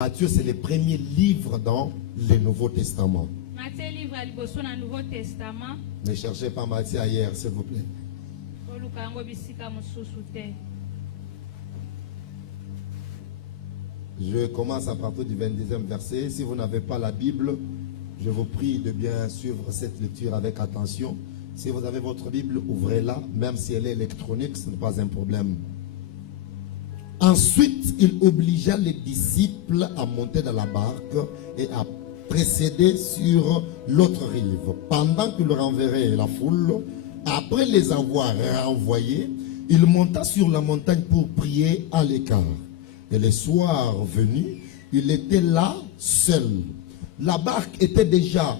Matthieu, c'est le premier livre dans le Nouveau Testament. Ne cherchez pas Matthieu ailleurs, s'il vous plaît. Je commence à partir du 22e verset. Si vous n'avez pas la Bible, je vous prie de bien suivre cette lecture avec attention. Si vous avez votre Bible, ouvrez-la. Même si elle est électronique, ce n'est pas un problème. Ensuite, il obligea les disciples à monter dans la barque et à précéder sur l'autre rive. Pendant qu'il renverrait la foule, après les avoir renvoyés, il monta sur la montagne pour prier à l'écart. Et le soir venu, il était là seul. La barque était déjà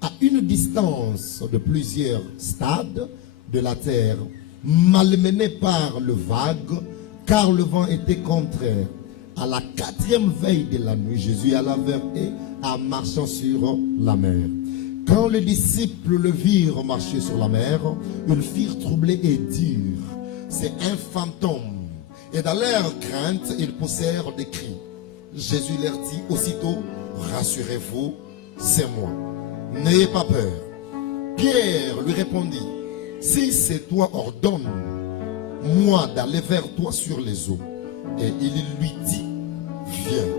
à une distance de plusieurs stades de la terre, malmenée par le vague, car le vent était contraire. À la 4e veille de la nuit, Jésus alla vers eux en marchant sur la mer. Quand les disciples le virent marcher sur la mer, ils firent troubler et dirent: c'est un fantôme. Et dans leur crainte, ils poussèrent des cris. Jésus leur dit aussitôt: rassurez-vous, c'est moi. N'ayez pas peur. Pierre lui répondit: si c'est toi, ordonne-moi d'aller vers toi sur les eaux. Et il lui dit: viens.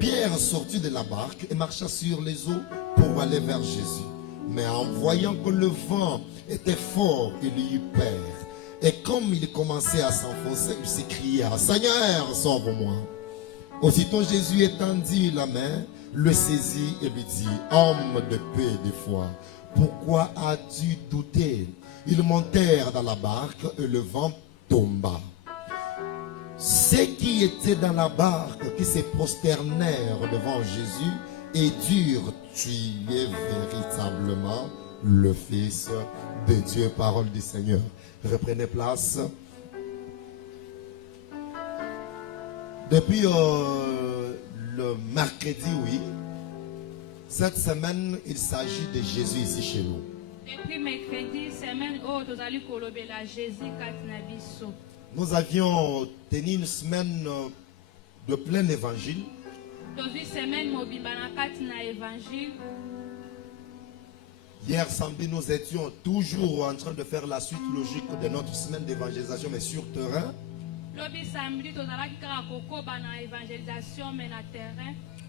Pierre sortit de la barque et marcha sur les eaux pour aller vers Jésus. Mais en voyant que le vent était fort, il eut peur. Et comme il commençait à s'enfoncer, il s'écria: Seigneur, sauve-moi. Aussitôt Jésus étendit la main, le saisit et lui dit: homme de paix et de foi, pourquoi as-tu douté? Ils montèrent dans la barque et le vent tomba. Ceux qui étaient dans la barque, qui se prosternèrent devant Jésus et dirent: tu es véritablement le Fils de Dieu. Parole du Seigneur. Reprenez place. Depuis le mercredi, oui, cette semaine, il s'agit de Jésus ici chez nous. Depuis mercredi, semaine où nous allons colober la Jésus Katnabiso. Nous avions tenu une semaine de plein évangile. Hier samedi, nous étions toujours en train de faire la suite logique de notre semaine d'évangélisation, mais sur terrain.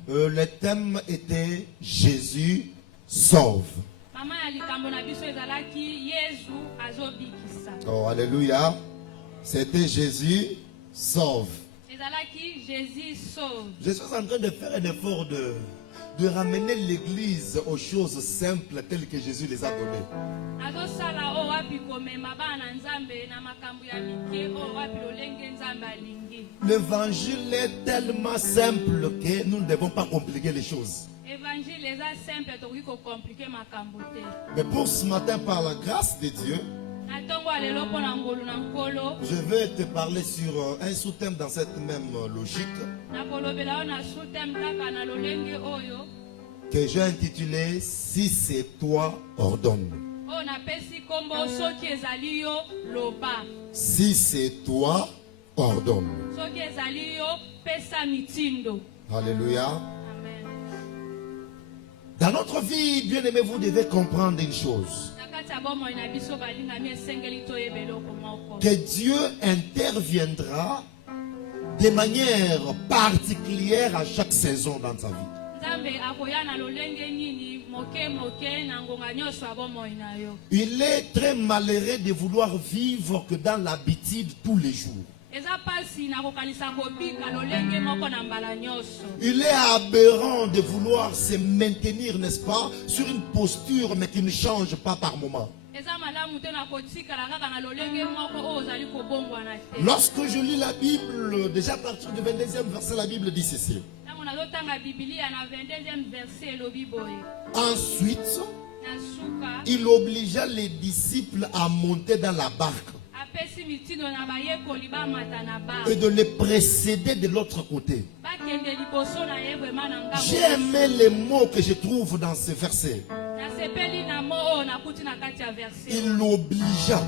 Le thème était Jésus sauve. Oh, alléluia. C'était Jésus sauve. Je suis en train de faire un effort de ramener l'église aux choses simples telles que Jésus les a données. L'évangile est tellement simple que nous ne devons pas compliquer les choses. Mais pour ce matin, par la grâce de Dieu, je vais te parler sur un sous-thème dans cette même logique que j'ai intitulé: si c'est toi, ordonne. Si c'est toi, ordonne. Alléluia. Dans notre vie, bien aimé, vous devez comprendre une chose: que Dieu interviendra de manière particulière à chaque saison dans sa vie. Il est très malheureux de vouloir vivre que dans l'habitude tous les jours. Il est aberrant de vouloir se maintenir, n'est-ce pas, sur une posture mais qui ne change pas par moment. Lorsque je lis la Bible, déjà à partir du 22e verset, la Bible dit ceci: ensuite, il obligea les disciples à monter dans la barque et de les précéder de l'autre côté. J'ai aimé les mots que je trouve dans ce verset. Il l'obligea.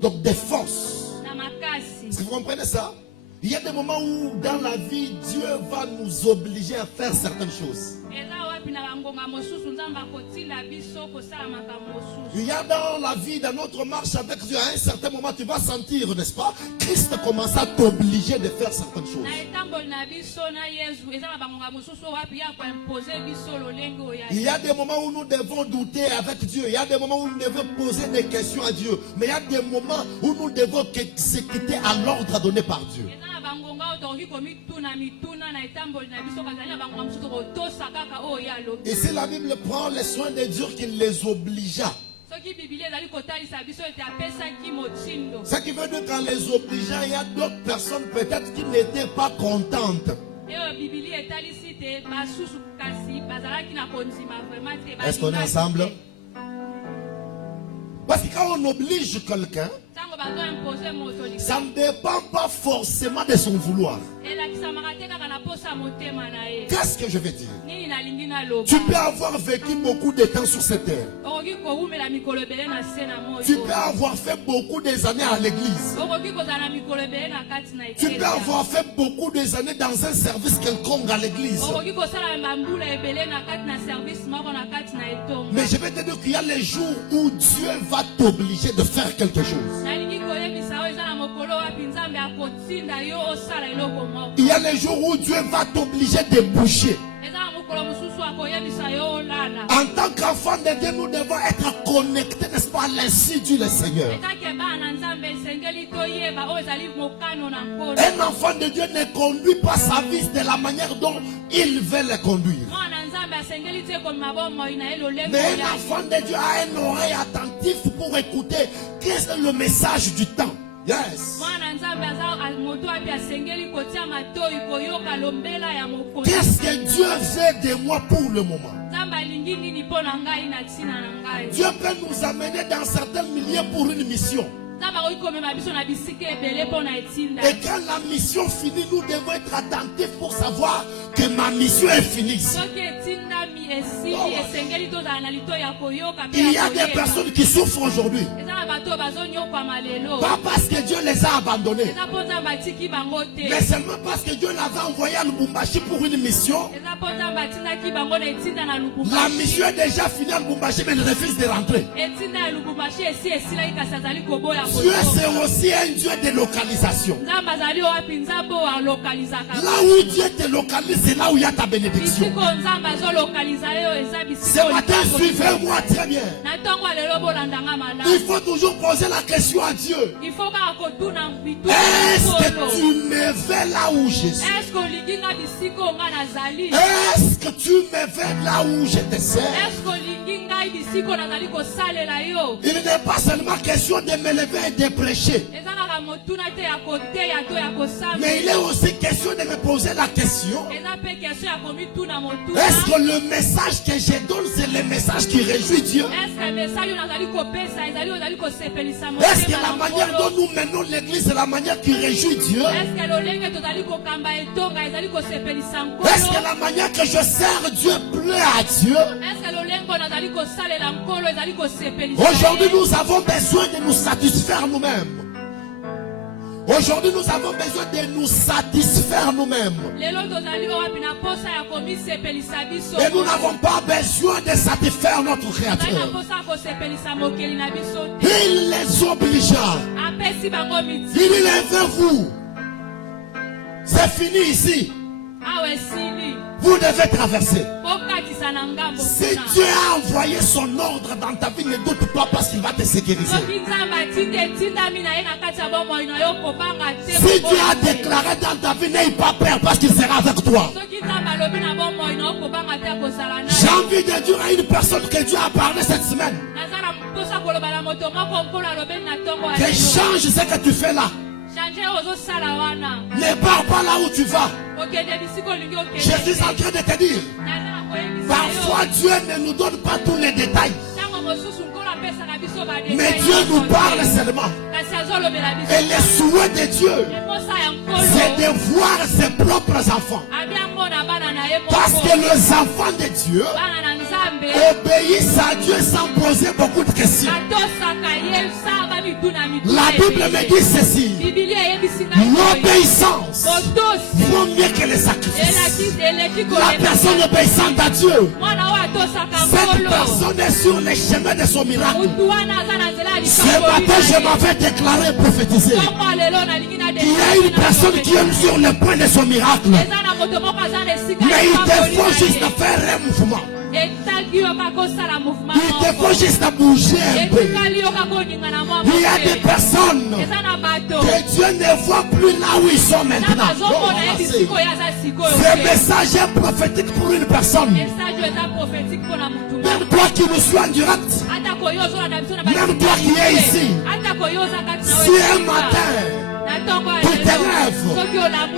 Donc des forces. Est-ce que vous comprenez ça? Il y a des moments où dans la vie, Dieu va nous obliger à faire certaines choses. Il y a dans la vie, dans notre marche avec Dieu, à un certain moment, tu vas sentir, n'est-ce pas, Christ commence à t'obliger de faire certaines choses. Il y a des moments où nous devons douter avec Dieu. Il y a des moments où nous devons poser des questions à Dieu. Mais il y a des moments où nous devons s'écouter à l'ordre donné par Dieu. Et si la Bible prend les soins de Dieu qu'il les obligea, ce qui veut dire qu'en les obligeant, il y a d'autres personnes peut-être qui n'étaient pas contentes. Est-ce qu'on est ensemble? Parce que quand on oblige quelqu'un, ça ne dépend pas forcément de son vouloir. Qu'est-ce que je veux dire? Tu peux avoir vécu beaucoup de temps sur cette terre. Tu peux avoir fait beaucoup des années à l'église. Tu peux avoir fait beaucoup des années dans un service quelconque à l'église. Mais je vais te dire qu'il y a les jours où Dieu va t'obliger de faire quelque chose. Il y a les jours où Dieu va t'obliger de bouger. En tant qu'enfant de Dieu, nous devons être connectés, n'est-ce pas, à l'insidu du Seigneur. Un enfant de Dieu ne conduit pas sa vie de la manière dont il veut le conduire. Mais un enfant de Dieu a une oreille attentive pour écouter qu'est-ce que le message du temps. Yes. Qu'est-ce que Dieu veut de moi pour le moment? Dieu peut nous amener dans certains milieux pour une mission. Et quand la mission finit, nous devons être attentifs pour savoir que ma mission est finie. Il y a des personnes qui souffrent aujourd'hui. Pas parce que Dieu les a abandonnés, mais seulement parce que Dieu l'avait envoyé à Lubumbashi pour une mission. La mission est déjà finie à Lubumbashi, mais il refuse de rentrer. Dieu c'est aussi un Dieu de localisation. Là où Dieu te localise, c'est là où il y a ta bénédiction. Ce matin, suivez-moi très bien. Il faut toujours poser la question à Dieu. Est-ce que tu me veux là où je suis? Est-ce que tu me veux là où je te sers? Il n'est pas seulement question de me lever et de prêcher, mais il est aussi question de me poser la question: est-ce que le message que je donne, c'est le message qui réjouit Dieu? Est-ce que la manière dont nous menons l'église, c'est la manière qui réjouit Dieu? Est-ce que la manière que je sers Dieu plaît à Dieu? Aujourd'hui, nous avons besoin de nous satisfaire nous-mêmes. Aujourd'hui, nous avons besoin de nous satisfaire nous-mêmes. Et nous n'avons pas besoin de satisfaire notre Créateur. Il les obligea. Il dit: levez-vous. C'est fini ici. Vous devez traverser. Si Dieu a envoyé son ordre dans ta vie, ne doute pas parce qu'il va te sécuriser. Si Dieu a déclaré dans ta vie, n'aie pas peur parce qu'il sera avec toi. J'ai envie de dire à une personne que Dieu a parlé cette semaine: que change ce que tu fais là. Ne pars pas là où tu vas. Je suis en train de te dire, parfois Dieu ne nous donne pas tous les détails, mais Dieu nous parle seulement. Et le souhait de Dieu, c'est de voir ses propres enfants. Parce que les enfants de Dieu Obéissent à Dieu sans poser beaucoup de questions. La Bible me dit ceci. L'obéissance vaut mieux que les sacrifices. La personne obéissante à Dieu, cette personne est sur les chemins de son miracle. Ce matin, je m'avais déclaré et prophétisé. Il y a une personne qui est sur le point de son miracle. Mais il te faut juste faire un mouvement. Il te faut juste bouger un peu. Il y a des personnes que Dieu ne voit plus là où ils sont maintenant. Ce message est prophétique pour une personne. Même toi qui nous suis en direct, même toi qui es ici, si un matin tu te lèves,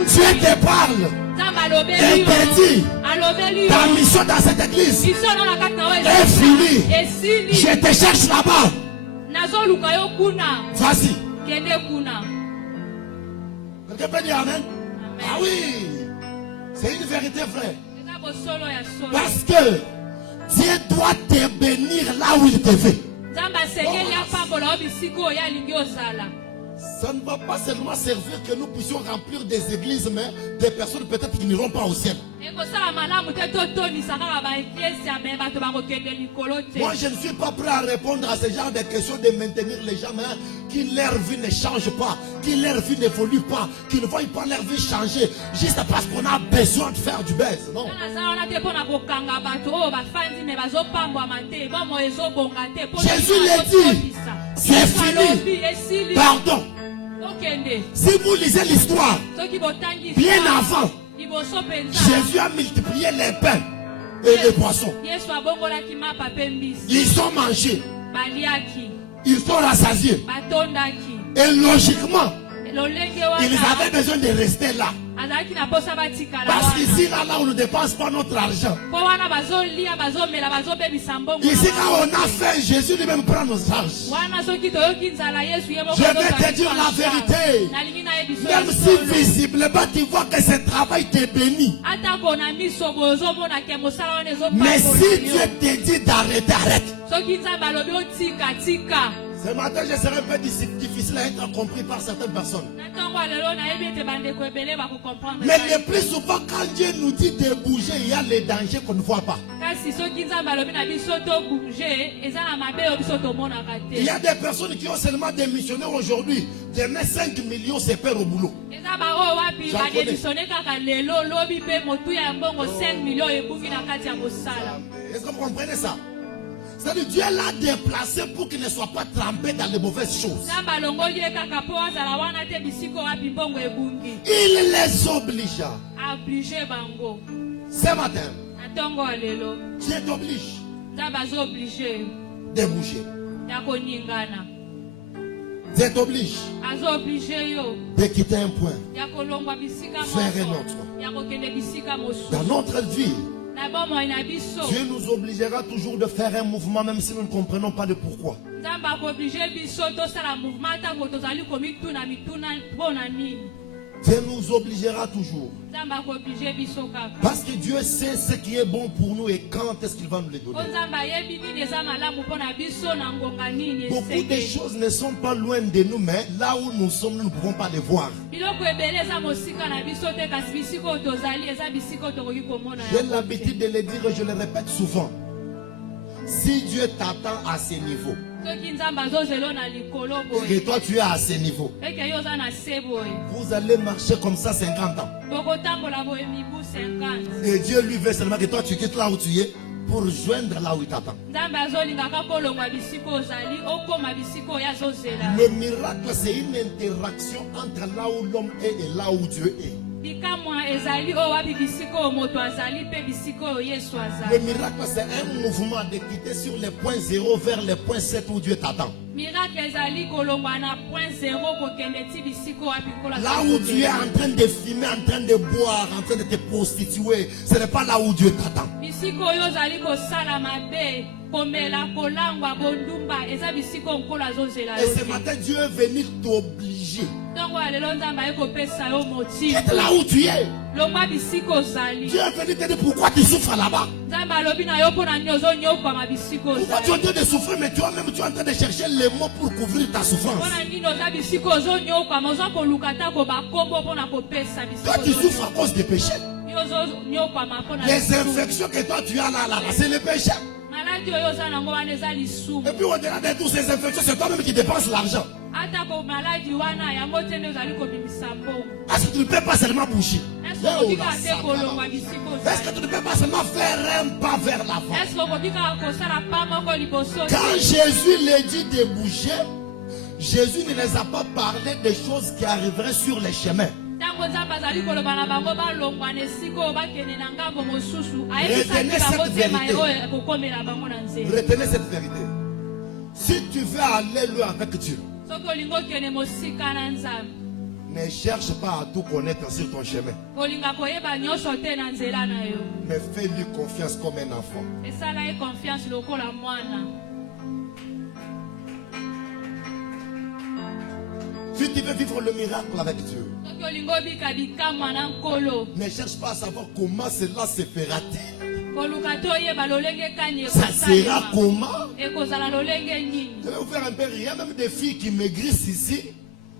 Dieu te parle et te dit ta mission dans cette église est finie, je te cherche là-bas. Vas-y. Quelqu'un peut dire amen? Ah oui, c'est une vérité vraie. Parce que Dieu doit te bénir là où il te veut. Ça ne va pas seulement servir que nous puissions remplir des églises, mais des personnes peut-être qui n'iront pas au ciel. Moi, je ne suis pas prêt à répondre à ce genre de questions de maintenir les gens, mais qui leur vie ne change pas, qui leur vie n'évolue pas, qui ne voient pas leur vie changer, juste parce qu'on a besoin de faire du buzz. Non. Jésus l'a dit, c'est fini. Pardon. Si vous lisez l'histoire, bien avant, Jésus a multiplié les pains et les poissons. Ils ont mangé. Ils sont rassasiés. Et logiquement, ils avaient besoin de rester là. Parce qu'ici, là, on ne dépense pas notre argent. Ici, quand on a faim, Jésus lui-même prend nos charges. Je vais te dire la vérité. Même si visiblement tu vois que ce travail te bénit. Mais si Dieu te dit d'arrêter, arrête. Ce matin, je serai un peu difficile à être compris par certaines personnes. Mais le plus souvent, quand Dieu nous dit de bouger, il y a les dangers qu'on ne voit pas. Il y a des personnes qui ont seulement démissionné aujourd'hui. Demain, 5 millions se perdent au boulot. Est-ce que vous comprenez ça? C'est-à-dire Dieu l'a déplacé pour qu'il ne soit pas trempé dans les mauvaises choses. Il les obligea. Ce matin, Dieu t'oblige de bouger. Dieu t'oblige de quitter un point, faire un autre. Dans notre vie, Dieu nous obligera toujours de faire un mouvement même si nous ne comprenons pas le pourquoi. Dieu nous obligera toujours. Parce que Dieu sait ce qui est bon pour nous et quand est-ce qu'il va nous les donner. Beaucoup de choses ne sont pas loin de nous, mais là où nous sommes, nous ne pouvons pas les voir. J'ai l'habitude de le dire et je le répète souvent. Si Dieu t'attend à ce niveau, et toi tu es à ce niveau, vous allez marcher comme ça 50 ans. Et Dieu lui veut seulement que toi tu quittes là où tu es pour rejoindre là où il t'attend. Le miracle, c'est une interaction entre là où l'homme est et là où Dieu est. Le miracle, c'est un mouvement de quitter sur le point 0 vers le point 7 où Dieu t'attend. Là où tu es en train de fumer, en train de boire, en train de te prostituer, ce n'est pas là où Dieu t'attend. Et ce matin, Dieu est venu t'obliger. Quitte là où tu es. Dieu est venu te dire pourquoi tu souffres là-bas. Pourquoi tu es en train de souffrir, mais toi-même tu es en train de chercher les mots pour couvrir ta souffrance. Toi tu souffres à cause des péchés. Les infections que toi tu as là, c'est le péché. Et puis au-delà de toutes ces infections, c'est toi-même qui dépenses l'argent. Est-ce que tu ne peux pas seulement bouger? Est-ce que tu ne peux pas seulement faire un pas vers l'avant? Quand Jésus les dit de bouger, Jésus ne les a pas parlé des choses qui arriveraient sur les chemins. Retenez cette vérité. Retenez cette vérité. Si tu veux aller loin avec Dieu, ne cherche pas à tout connaître sur ton chemin, mais fais-lui confiance comme un enfant. Si tu veux vivre le miracle avec Dieu, ne cherche pas à savoir comment cela se fera-t-il. Ça sera comment? Je vais vous faire un peu rire. Il y a même des filles qui maigrissent ici.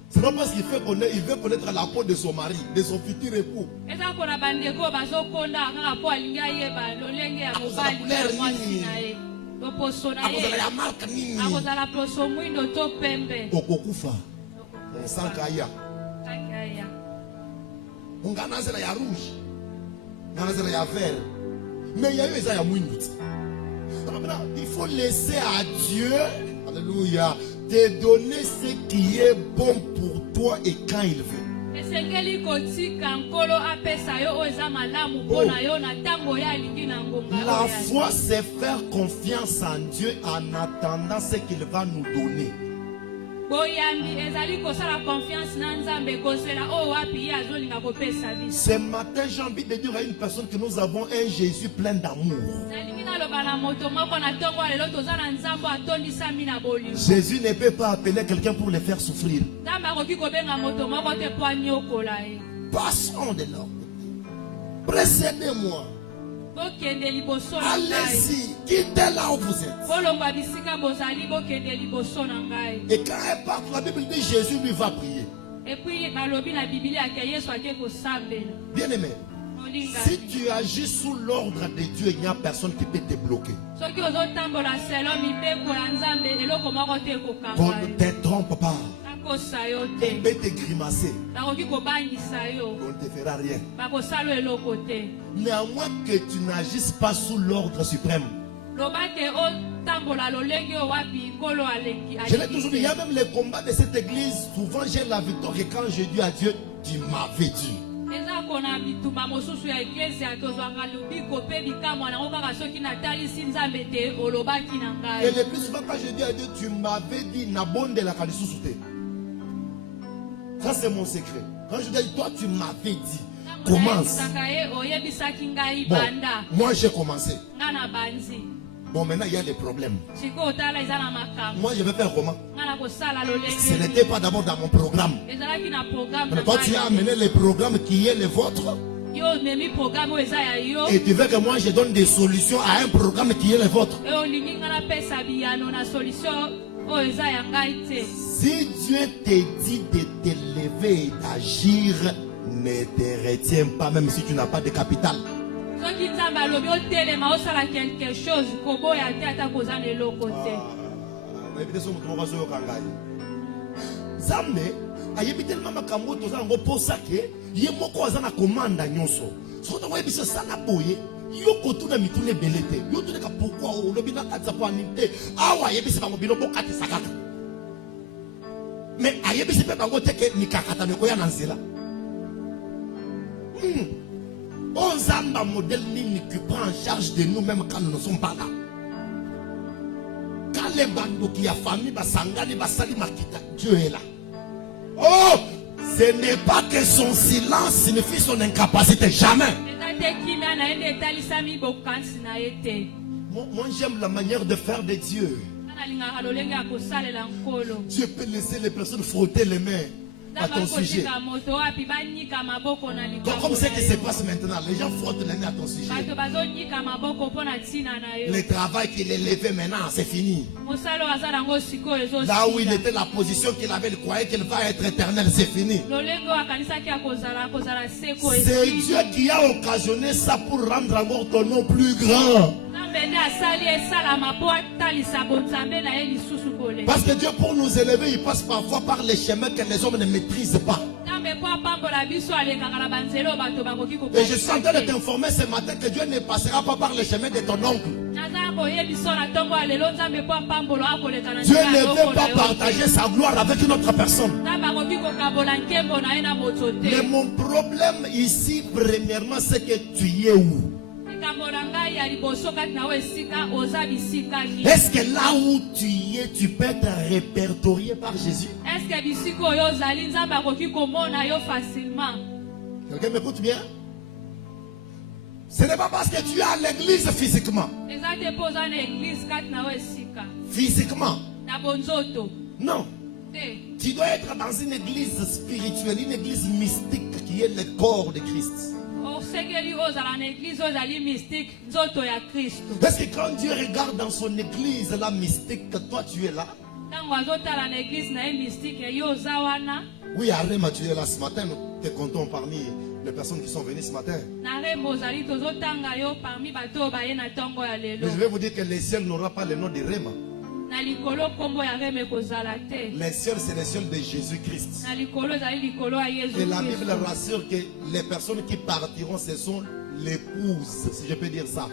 C'est pas parce qu'il veut connaître la peau de son mari, de son futur époux. Mais il y a eu ça, il faut laisser à Dieu, alléluia, te donner ce qui est bon pour toi et quand il veut. La foi, c'est faire confiance en Dieu en attendant ce qu'il va nous donner. Ce matin, j'ai envie de dire à une personne que nous avons un Jésus plein d'amour. Jésus ne peut pas appeler quelqu'un pour le faire souffrir. Passons de l'ordre. Précédez-moi. Allez-y, quittez là où vous êtes. Et quand elle part, la Bible dit Jésus lui va prier. Bien aimé, si tu agis sous l'ordre de Dieu, il n'y a personne qui peut te bloquer. Qu'on ne te trompe pas. On peut te grimacer. On ne te fera rien. Néanmoins que tu n'agisses pas sous l'ordre suprême. Je l'ai toujours dit, il y a même les combats de cette église. Souvent j'ai la victoire et quand je dis à Dieu, tu m'avais dit. Et le plus souvent quand je dis à Dieu, tu m'avais dit, Nabonde la Kalisousoute. Ça c'est mon secret. Quand je dis, toi tu m'avais dit, commence. Bon, moi j'ai commencé. Bon, maintenant il y a des problèmes. Moi je vais faire comment? Ce n'était pas d'abord dans mon programme. Mais toi tu as amené le programme qui est le vôtre. Et tu veux que moi je donne des solutions à un programme qui est le vôtre. Si Dieu te dit de te lever et d'agir, ne te retiens pas même si tu n'as pas de capital. Zambe ayebite mama kambo toza ngo posake ye moko azana komanda nyonso soto wa biso sana boye yo kotuna mitune belete yo tuneka pourquoi o lobi na katsa kwa nite awa yebise bango bino bokati sakaka mais ayebise pe bango teke nikakata meko ya nanzela on zamba modèle nini qui prend en charge de nous-mêmes quand nous ne sommes pas là. Quand les bandos qui a famille basangani basali makita, Dieu est là. Oh, ce n'est pas que son silence signifie son incapacité, jamais. Moi, j'aime la manière de faire de Dieu. nalingaka lolenge ya kosalela nkolo. Dieu peut laisser les personnes frotter les mains à ton sujet. kotika moto wapi banyika maboko na likambo Comme ce na qui yo. se passe maintenant, les gens frottent les mains à ton sujet. bato bazonyika maboko mpo na ntina na yo. Le travail qu'il élevait maintenant, c'est fini. mosala oyo aza nango sikoyo Là où il ezosila. était, la position qu'il avait, il croyait qu'il va être éternel, c'est fini. lolenge oyo akanisaki akozala seko C'est Dieu qui a occasionné ça pour rendre encore ton nom plus grand. nzambe nde asali esalama mpo atalisa bonzambe na ye lisusu koleka. Parce que Dieu, pour nous élever, il passe parfois par les chemins que les hommes ne maîtrisent pas. nzambe mpo apambola biso alekaka na banzela oyo bato bakoki Et je suis en train de kokoki. t'informer ce matin que Dieu ne passera pas par les chemins de ton oncle. naza koyebiso na ntongo ya lelo nzambe mpo apambola akoleka na Dieu nzela ne ya veut loko pas na yo. partager sa gloire avec une autre personne. nzambe akoki kokabola nkembo na ye na moto Mais te. mon problème ici, premièrement, c'est que tu y es où? likambo na ngai ya liboso kati na yo esika oza bisika nini. Est-ce que là où tu y es, tu peux être répertorié par Jésus? eske bisika oyo ozali nzambe akoki komona yo facilement. Quelqu'un m'écoute bien? Ce n'est pas parce que tu es à l'église physiquement. eza te mpo oza na eglize kati na yo esika Physiquement. na bonzoto Non. te. Tu dois être dans une église spirituelle, une église mystique qui est le corps de Christ. osekeli ozala na eglize oyo ezali mystique nzoto ya kristo. Parce que quand Dieu regarde dans son église, la mystique, toi tu es là. ntango azotala na eglize na ye mystique yo oza wana. Oui, Arema, tu es là ce matin. Nous te comptons parmi les personnes qui sont venues ce matin. na rembo ozali tozotanga yo parmi bato oyo baye na ntongo ya Mais lelo. je vais vous dire que les ciels n'aura pas le nom de Rema. na likolo nkombo ya reme ekozala te. Les ciels, c'est les ciels de Jésus-Christ. na likolo ezali likolo ya yesu Et la Bible kristo. rassure que les personnes qui partiront, ce sont l'épouse, si je peux dire ça,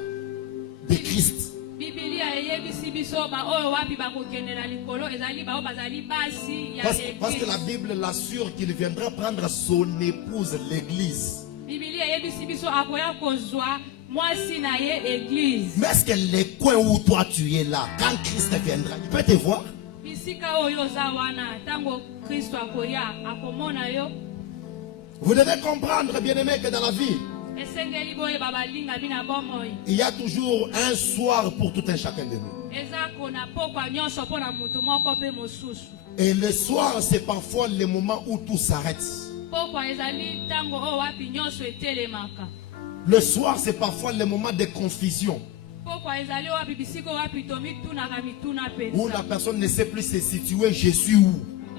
de Christ. bibilia eyebisi biso baoyo wapi bakokende na likolo ezali bao bazali basi ya Parce que la eglise. Bible l'assure qu'il viendra prendre son épouse, l'église. bibilia eyebisi biso akoya kozwa mwasi na ye eglise. Mais est-ce que les coins où toi tu es là, quand Christ viendra, il peut te voir? bisika oyo oza wana ntango kristo akoya akomona yo. Vous devez comprendre, bien-aimés, que dans la vie, esengeli boyeba balingami na bomoi. il y a toujours un soir pour tout un chacun de nous. eza kona pokwa nyonso mpo na motu moko mpe mosusu. Et le soir, c'est parfois le moment où tout s'arrête. pokwa ezali ntango oyo wapi nyonso etelemaka. Le soir, c'est parfois le moment de confusion, pokwa ezali oyo wapi bisika oyo wapi tomitunaka mituna où la mpenza. personne ne sait plus se situer, je suis où.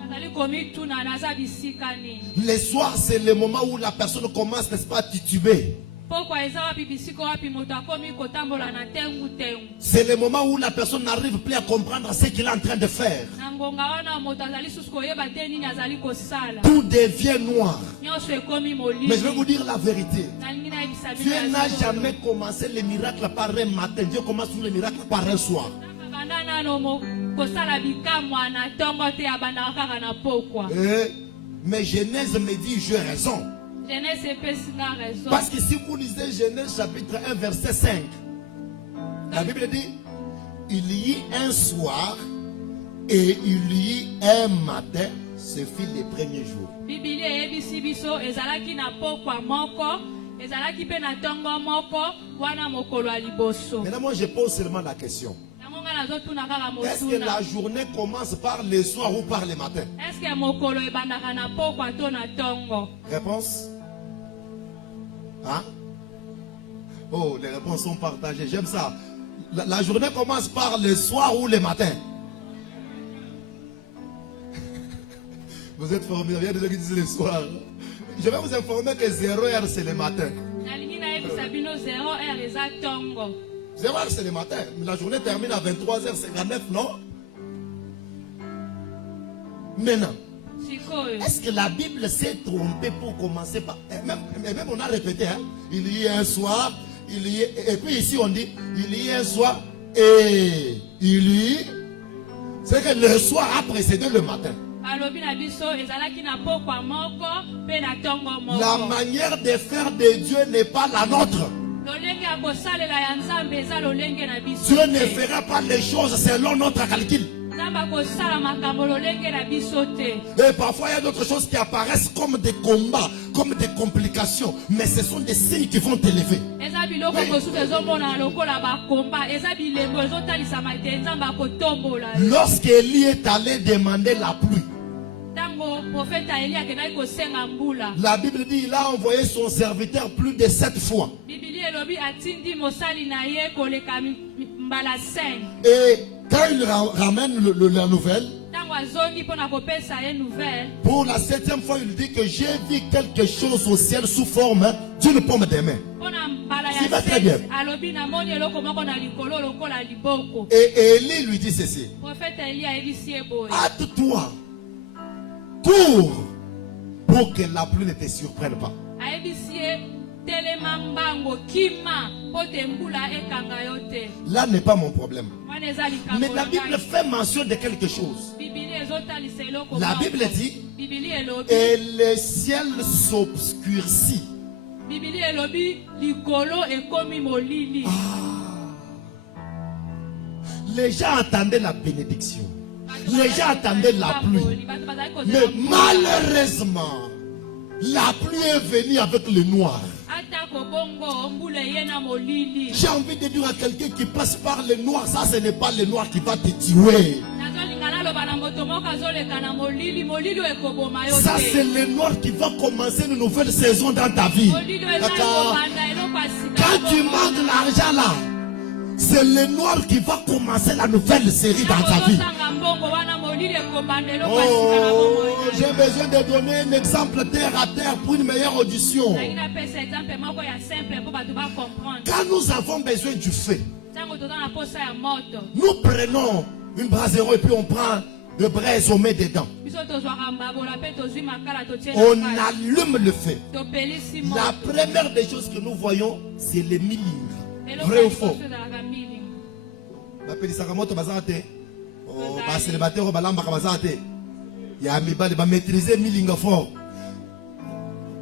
azali komituna naza bisika nini. Le soir, c'est le moment où la personne commence, n'est-ce pas, à tituber. pokwa eza wapi bisika wapi moto akomi kotambola na tengu-tengu. C'est le moment où la personne n'arrive plus à comprendre ce qu'il est en train de faire. na ngonga wana moto azali susu koyeba te nini azali kosala. Tout devient noir. nyonso ekomi Mais je vais molili. vous dire la vérité. nalingi nayebisa Dieu bino n'a ya jamais commencé les miracles par un matin. Dieu commence tous les miracles par un soir. banda nano kosala bikamwa na ntongo te abandaka kaka na pokwa. Mais Genèse me dit, j'ai raison. Genèse epesi nga raison. Parce que si vous lisez Genèse chapitre 1, verset 5, la Bible dit, il y eut un soir et il y eut un matin, ce fut les premiers jours. bibilia eyebisi biso ezalaki na pokwa moko ezalaki mpe na ntongo moko wana mokolo ya liboso. Maintenant, moi, je pose seulement la question. yango nga nazotuna kaka Est-ce que motuna. la journée commence par le soir ou par le matin? eske mokolo ebandaka na pokwa to na ntongo. Réponse? Hein? Oh, les réponses sont partagées. J'aime ça. La journée commence par le soir ou le matin? Vous êtes formidable. Il y a des gens qui disent le soir. Je vais vous informer que 0h c'est le matin. nalingi nayebisa bino 0h eza ntongo. 0h c'est le matin. Mais la journée termine à 23h59, non? Maintenant, sikoyo est-ce que la Bible s'est trompée pour commencer par... Et même on a répété, hein? Il y a un soir, il y a... Et puis ici on dit, il y a un soir et il y a... C'est que le soir a précédé le matin. alobi na biso ezalaki na pokwa moko mpe na ntongo La moko. manière de faire de Dieu n'est pas la nôtre. lolenge ya kosalela ya nzambe eza lolenge na biso Dieu ne te. fera pas les choses selon notre calcul. nzambe akosala makambo lolenge na biso te. Et parfois il y a d'autres choses qui apparaissent comme des combats, comme des complications, mais ce sont des signes qui vont t'élever. eza biloko kosuka ezomona lokola bakomba eza bilembo ezotalisama ete nzambe akotombola yo. Lorsqu'Élie est allé demander la pluie, Ntango profeta Eli akendaki kosenga mbula, la Bible dit il a envoyé son serviteur plus de 7 fois. bibili elobi atindi mosali na ye koleka mbala 5. Et quand il ramène la nouvelle, Ntango azongi mpona kopesa ye nouvelle, pour la 7e fois, il dit que j'ai vu quelque chose au ciel sous forme d'une pomme de main. mpona mbala Ça va ya très bien. 7 alobi namoni eloko moko na likolo lokola liboko. Et Élie lui dit ceci: Profeta Eli ayebisi ye boye, hâte-toi, cours, pour que la pluie ne te surprenne pas. ayebisi ye telema mbango kima mpo te mbula ekanga yo te. Là n'est pas mon problème. Wana eza likambo Mais la na Bible ngai. fait mention de quelque chose. Bibili ezotalisa eloko La moko. Bible dit, Bibili elobi, et le ciel s'obscurcit. bibili elobi likolo ekomi molili. Les gens attendaient la bénédiction. Les gens attendaient la pluie. Bato bazali Mais kozela mbula. malheureusement, la pluie est venue avec le noir. Ata kobongo mbula eye na molili. J'ai envie de dire à quelqu'un qui passe par le noir, ça ce n'est pas le noir qui va te tuer. Nazolinga naloba na moto moko azoleka na molili, molili oyo ekoboma yo Ça c'est te. le noir qui va commencer une nouvelle saison dans ta vie. Molili oyo eza Kaka, ekobanda eloko ya sika quand tu ekoboma. manques l'argent là, c'est le noir qui va commencer la nouvelle série dans ta vie. Ozosanga mbongo wana molili ekobanda eloko ya sika na Oh, bomoi. j'ai besoin de donner un exemple terre à terre pour une meilleure audition. Nalingi napesa exemple moko ya simple mpo bato bacomprendre. Quand nous avons besoin du feu, Ntango toza na posa ya moto, nous prenons une brasero et puis on prend le braise, on met dedans. biso tozwaka mbabola mpe tozwi makala totie na On kati. allume le feu. Topelisi La moto. première des choses que nous voyons, c'est les milling. Eloko Vrai ya ou faux? liboso ezalaka mbili. Bapelisaka moto bazala te. Oh, bacélibataire balambaka bazala te. Ya mibali ba maîtriser milling fort.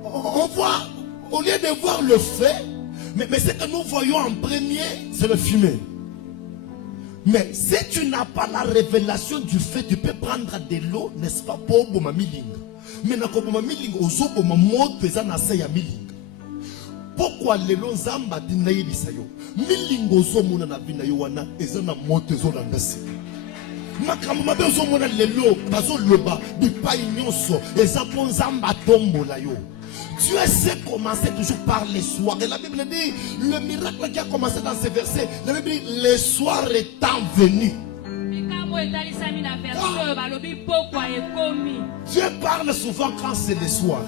On voit, au lieu de voir le feu, mais ce que nous voyons en premier, c'est le fumée. Mais si tu n'as pas la révélation du feu, tu peux prendre de l'eau, n'est-ce pas, pour boma milling. Mais na ko boma milling ozo boma moto eza na se ya milling. Pourquoi les lonzamba dinaye bisayo? Milling ozo mona na bina yo wana eza na moto ezo landa se. Makambo mabe ozo mona lelo bazo loba bipai nyonso eza po nzamba tombola yo. Dieu sait commencer toujours par les soirs. Et la Bible dit, le miracle qui a commencé dans ces versets, la Bible dit, les soirs étant venus. Likambo etalisami na version oyo balobi pokwa ekomi. Dieu parle souvent quand c'est les soirs.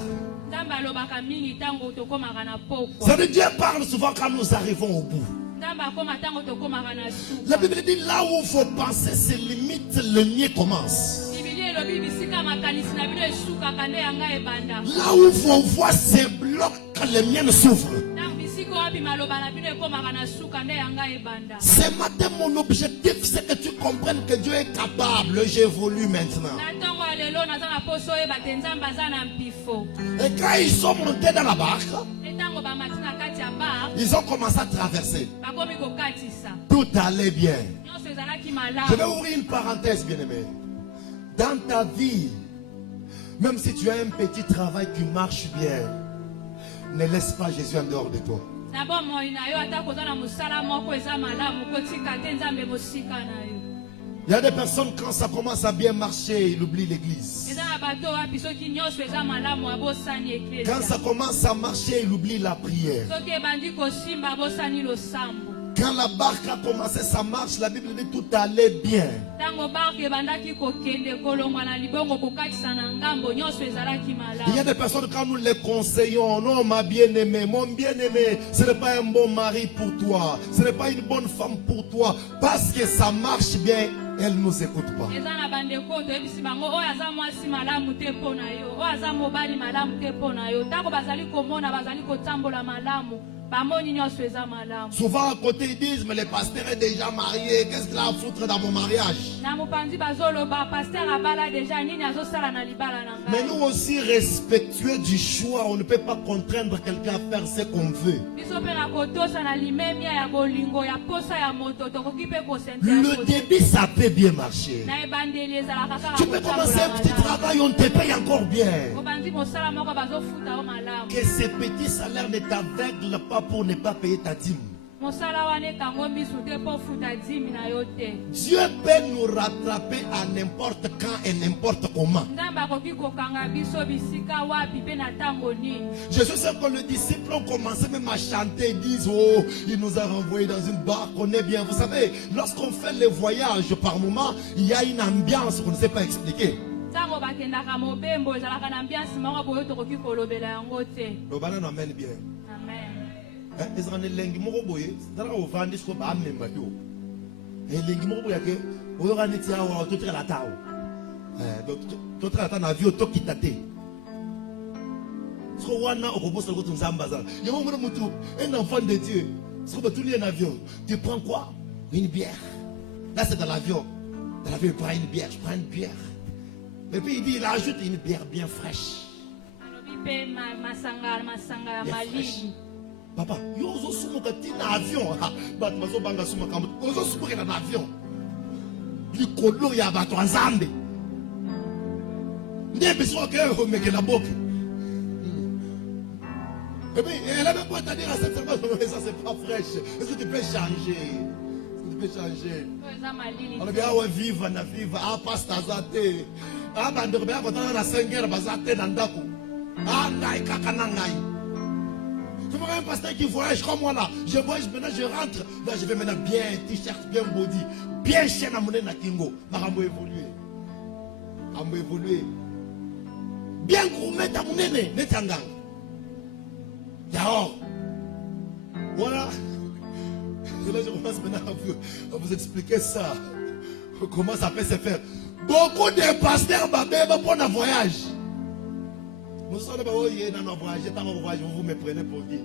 Nzambe alobaka mingi ntango tokomaka na pokwa. Ça veut dire Dieu parle souvent quand nous arrivons au bout. Nzambe akoma ntango tokomaka na La suka. Bible dit, là où vos pensées se limitent, le mien commence. Bibili elobi bisika makanisi na bino esukaka nde yanga ebanda. Là où vos voix se bloquent, les miennes s'ouvrent. Ntango bisika wapi maloba na bino ekomaka na suka nde yanga ebanda. Ce matin, mon objectif, c'est que tu comprennes que Dieu est capable. J'évolue maintenant. Na ntongo ya lelo naza na poso oyeba te Nzambe aza na mpifo. Et quand ils sont montés dans la barque, Ntango bamati na kati ya bar, ils ont commencé à traverser. bakomi kokatisa. Tout allait bien. Nyonso ezalaki Je vais malamu. ouvrir une parenthèse, bien-aimé. Dans ta vie, même si tu as un petit travail qui marche bien, ne laisse pas Jésus en dehors de toi. Na bomoi na yo ata koza na mosala moko eza malamu kotika te Nzambe mosika na yo. Il y a des personnes, quand ça commence à bien marcher, ils oublient l'église. Eza na bato wapi soki nyonso eza malamu abosani Quand ça eklesia. commence à marcher, ils oublient la prière. Soki ebandi kosimba abosani losambo. Quand la barque a commencé sa marche, la Bible dit tout allait bien. Ntango barke ebandaki kokende kolongwa na libongo kokatisa na ngambo nyonso ezalaki Il y a malamu. des personnes, quand nous les conseillons, non, ma bien-aimée, mon bien-aimé, ce n'est pas un bon mari pour toi, ce n'est pas une bonne femme pour toi, parce que ça marche bien, elle ne nous écoute pas. Eza na bandeko toyebisi bango oyo aza mwasi malamu te mpo na yo, oyo aza mobali malamu te mpo na yo. Ntango bazali komona bazali kotambola malamu bamoni nyonso eza malamu. Souvent à côté ils disent, mais le pasteur est déjà marié, qu'est-ce qu'il a à foutre dans mon mariage? Na mopanzi bazoloba pasteur abala déjà nini azosala na libala na Mais ngai. nous aussi respectueux du choix, on ne peut pas contraindre quelqu'un à faire ce qu'on veut. Biso pe na kotosa na limemia ya bolingo ya posa ya moto tokoki pe kosente ya Le kote. début, ça peut bien marcher. Na ebandeli ezalaka kaka Tu peux commencer un petit travail, on te paye encore bien. Obanzi mosala moko bazofuta o malamu. Que ces petits salaires ne t'aveuglent pas pour ne pas payer ta dîme. Mosala wana ekango misu te mpo futa dimi na yo te. Dieu peut nous rattraper à n'importe quand et n'importe comment. Nzambe akoki kokanga biso bisika wapi pe na ntango nini. Je suis sûr que les disciples ont commencé même à chanter, ils disent, oh, il nous a renvoyés dans une barque, on est bien. Vous savez, lorsqu'on fait les voyages par moment, il y a une ambiance qu'on ne sait pas expliquer. Ntango bakendaka mobembo ezalaka na ambiance moko boyo tokoki kolobela yango te. Le banane amène bien. Amen. Les lengi moko boye, dans la ovandi ce qu'on va amener maintenant. Et lengi moko boye que, on aura net ya wa tout la tao. Donc tout la tao na vie auto kitate. Ce qu'on wana okobosa ko tunzamba za. Yamo mwana mutu, un enfant de Dieu. Ce qu'on va tourner un avion, tu prends quoi? Une bière. Là c'est dans l'avion. Dans l'avion il prend une bière, je prends une bière. Et puis il dit, il ajoute une bière bien fraîche. Alobi pe masanga ya Bien fraîche. malili. Papa, yo ozo sumuka tina avion. Bato bazo banga sumuka mutu. Ozo sumuka na avion. Likolo ya bato nzambe. Ndiye biso ke homeke na boke. Et puis, elle a même pas à dire à cette femme, ça c'est pas fraîche. Est-ce que tu peux changer? Est-ce que tu peux changer? Oyo eza malili. On a bien ouais viva na viva. Ah pasta zate. Ah bandeko bien quand on a 5 heures bazate na ndako. Ah ngai kaka na ngai. Tu vois un pasteur qui voyage comme moi là. Je voyage maintenant, je rentre. Là, je vais maintenant bien, t-shirt, bien body. Bien chaîne à mon na kingo. Marambo évoluer. Marambo évoluer. Bien gourmet à mon nez. Netangang. Dehors. Voilà. Et là, je commence maintenant à vous expliquer ça. Comment ça peut se faire. Beaucoup de pasteurs vont prendre un voyage. Vous savez, dans un voyage, vous me prenez pour qui?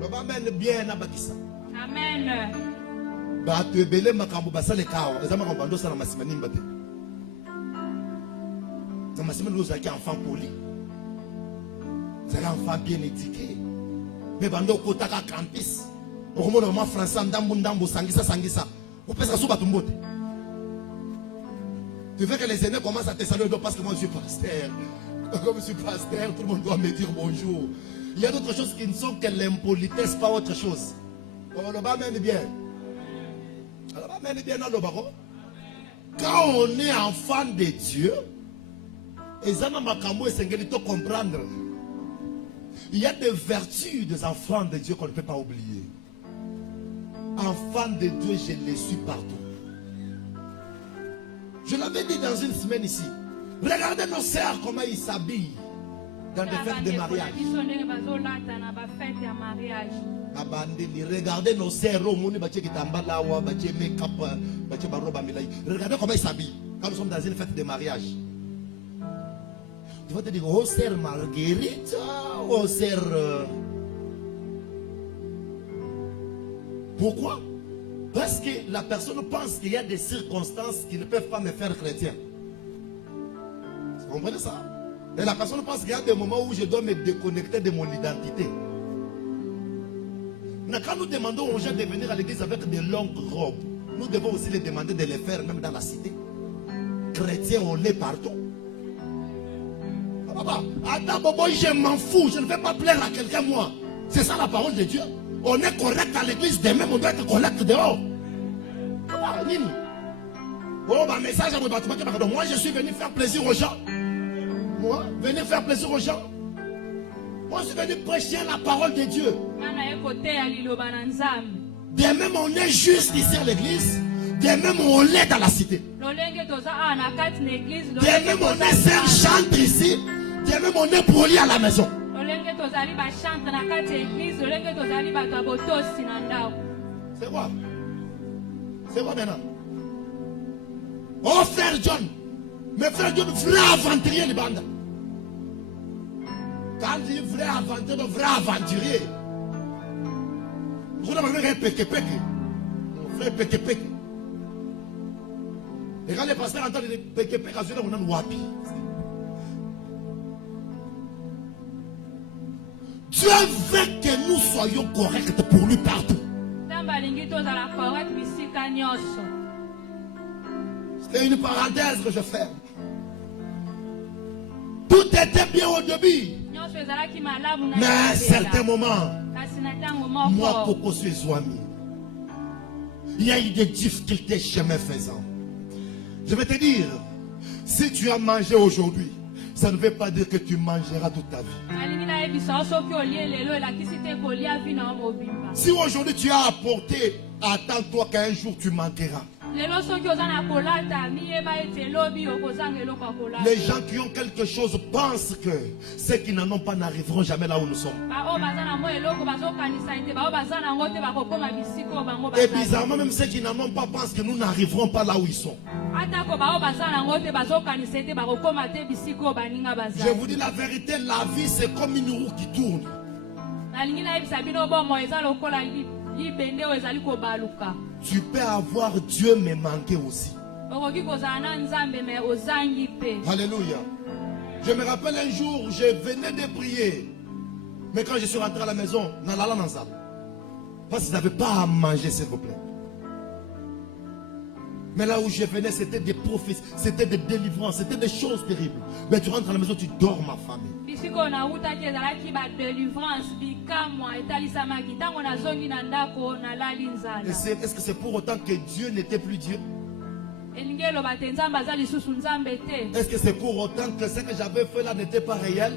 Le va mène bien à Bakissa. Amen. Bato ebele makambo basale kao. Eza makambo ndo sala masima nimba te. Za masima ndo zaki enfant poli. Zaki enfant bien éduqué. Mais bando kotaka campus. Okomona ma français ndambo sangisa. Vous pensez que bato mbote. Tu veux que les aînés commencent à te saluer parce que moi je suis pasteur. Comme je suis pasteur, tout le monde doit me dire bonjour. Il y a d'autres choses qui ne sont que l'impolitesse, pas autre chose. On le va mener bien. On le va mener bien dans le baron. Quand on est enfant de Dieu, et ça n'a comprendre. Il y a des vertus des enfants de Dieu qu'on ne peut pas oublier. Enfants de Dieu, je les suis partout. Je l'avais dit dans une semaine ici. Regardez nos sœurs, comment ils s'habillent dans des fêtes de mariage. Regardez nos sœurs, regardez comment ils s'habillent quand nous sommes dans une fête de mariage. Tu vas te dire, oh sœur Marguerite, oh sœur... Pourquoi? Parce que la personne pense qu'il y a des circonstances qui ne peuvent pas me faire chrétien. Vous comprenez ça? Et la personne pense qu'il y a des moments où je dois me déconnecter de mon identité. Mais quand nous demandons aux gens de venir à l'église avec des longues robes, nous devons aussi les demander de les faire même dans la cité. Chrétien, on l'est partout. Attends, Bobo, je m'en fous, je ne vais pas plaire à quelqu'un, moi. C'est ça la parole de Dieu. On est correct à l'église, de même on doit être correct dehors. Oh, bah, message à mon moi, je suis venu faire plaisir aux gens. Moi, venir faire plaisir aux gens. Moi, je suis venu prêcher la parole de Dieu. De même, on est juste ici à l'église. De même, on l'est dans la cité. De même, on est sœur chantre ici. De même, on est poli à la maison. C'est quoi? C'est quoi maintenant? Oh frère John, mes frères John, vrai aventurier les bandes. Quand dit vrai aventurier, vrai aventurier. Vous avez peke-peke. Vrai peke-peke. Et quand les pasteurs entendent les peke-peke, on a un wapi. Dieu veut que nous soyons corrects pour lui partout. C'est une parenthèse que je ferme. Tout était bien au début. Mais à un certain moment, moi, Coco, suis ami. Il y a eu des difficultés chemin faisant. Je vais te dire, si tu as mangé aujourd'hui, ça ne veut pas dire que tu mangeras toute ta vie. Si aujourd'hui tu as apporté, attends-toi qu'un jour tu manqueras. Les gens qui ont quelque chose pensent que ceux qui n'en ont pas n'arriveront jamais là où nous sommes. Et bizarrement, même ceux qui n'en ont pas pensent que nous n'arriverons pas là où ils sont. Je vous dis la vérité, la vie c'est comme une roue qui tourne. Tu peux avoir Dieu mais manquer aussi. Alléluia. Je me rappelle un jour, je venais de prier. Mais quand je suis rentré à la maison, parce qu'ils n'avaient pas à manger, s'il vous plaît. Mais là où je venais, c'était des prophéties, c'était des délivrances, c'était des choses terribles. Mais tu rentres à la maison, tu dors, ma famille. Est-ce que c'est pour autant que Dieu n'était plus Dieu? Est-ce que c'est pour autant que ce que j'avais fait là n'était pas réel?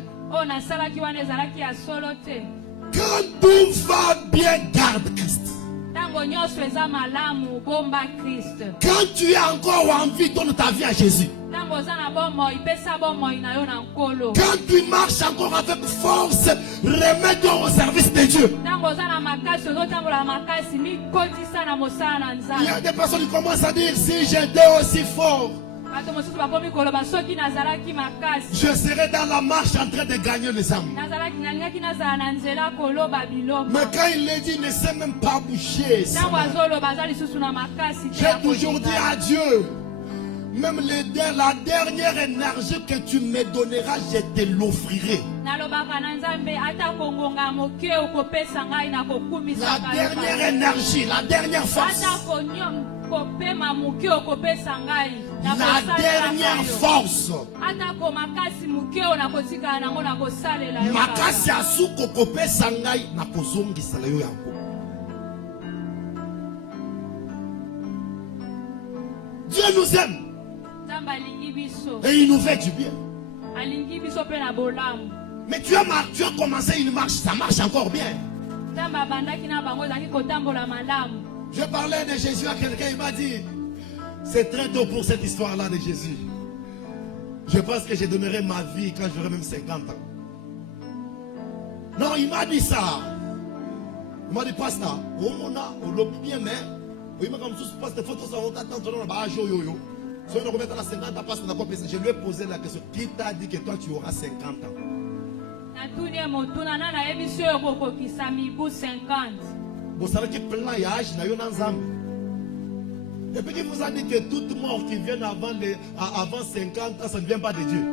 Quand tout va bien, garde Christ. Quand tu as encore envie, donne ta vie à Jésus. Quand tu marches encore avec force, remets-toi au service de Dieu. Il y a des personnes qui commencent à dire, si j'étais aussi fort, je serai dans la marche en train de gagner les âmes. Mais quand il l'a dit, il ne sait même pas bouger. J'ai toujours dit à Dieu, même la dernière énergie que tu me donneras, je te l'offrirai. La dernière énergie, la dernière force. La dernière force. Makasi asuko kope sangai na kozongi salayo yango. Dieu nous aime. Et il nous fait du bien. Mais tu as commencé une marche, ça marche encore bien. Je parlais de Jésus à quelqu'un, il m'a dit, c'est très tôt pour cette histoire-là de Jésus. Je pense que je donnerai ma vie quand j'aurai même 50 ans. Non, il m'a dit ça. Il m'a dit, pasteur, on a lobby bien, mais il m'a dit, je lui ai posé la question, qui t'a dit que toi tu auras 50 ans? Vous savez que plein d'âge n'a eu un ensemble. Et puis qui vous a dit que toute mort qui vient avant 50 ans, ça ne vient pas de Dieu.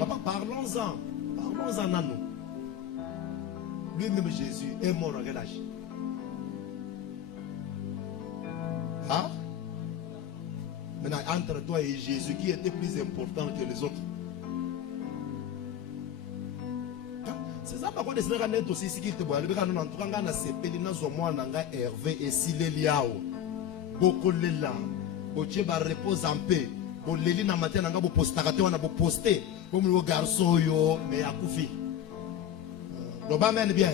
Papa, parlons-en. Parlons-en à nous. Lui-même Jésus est mort à quel âge? Hein? Maintenant, entre toi et Jésus, qui était plus important que les autres? C'est ça pourquoi les gens sont aussi ici qui te voient. Les gens sont en train de se péler dans un mois nanga Hervé et Sileliao. Beaucoup de là, beaucoup de repose en paix. Beaucoup de na matin nanga bo postakaté wana bo posté. Comme le garçon yo mais akufi. Donc amen bien.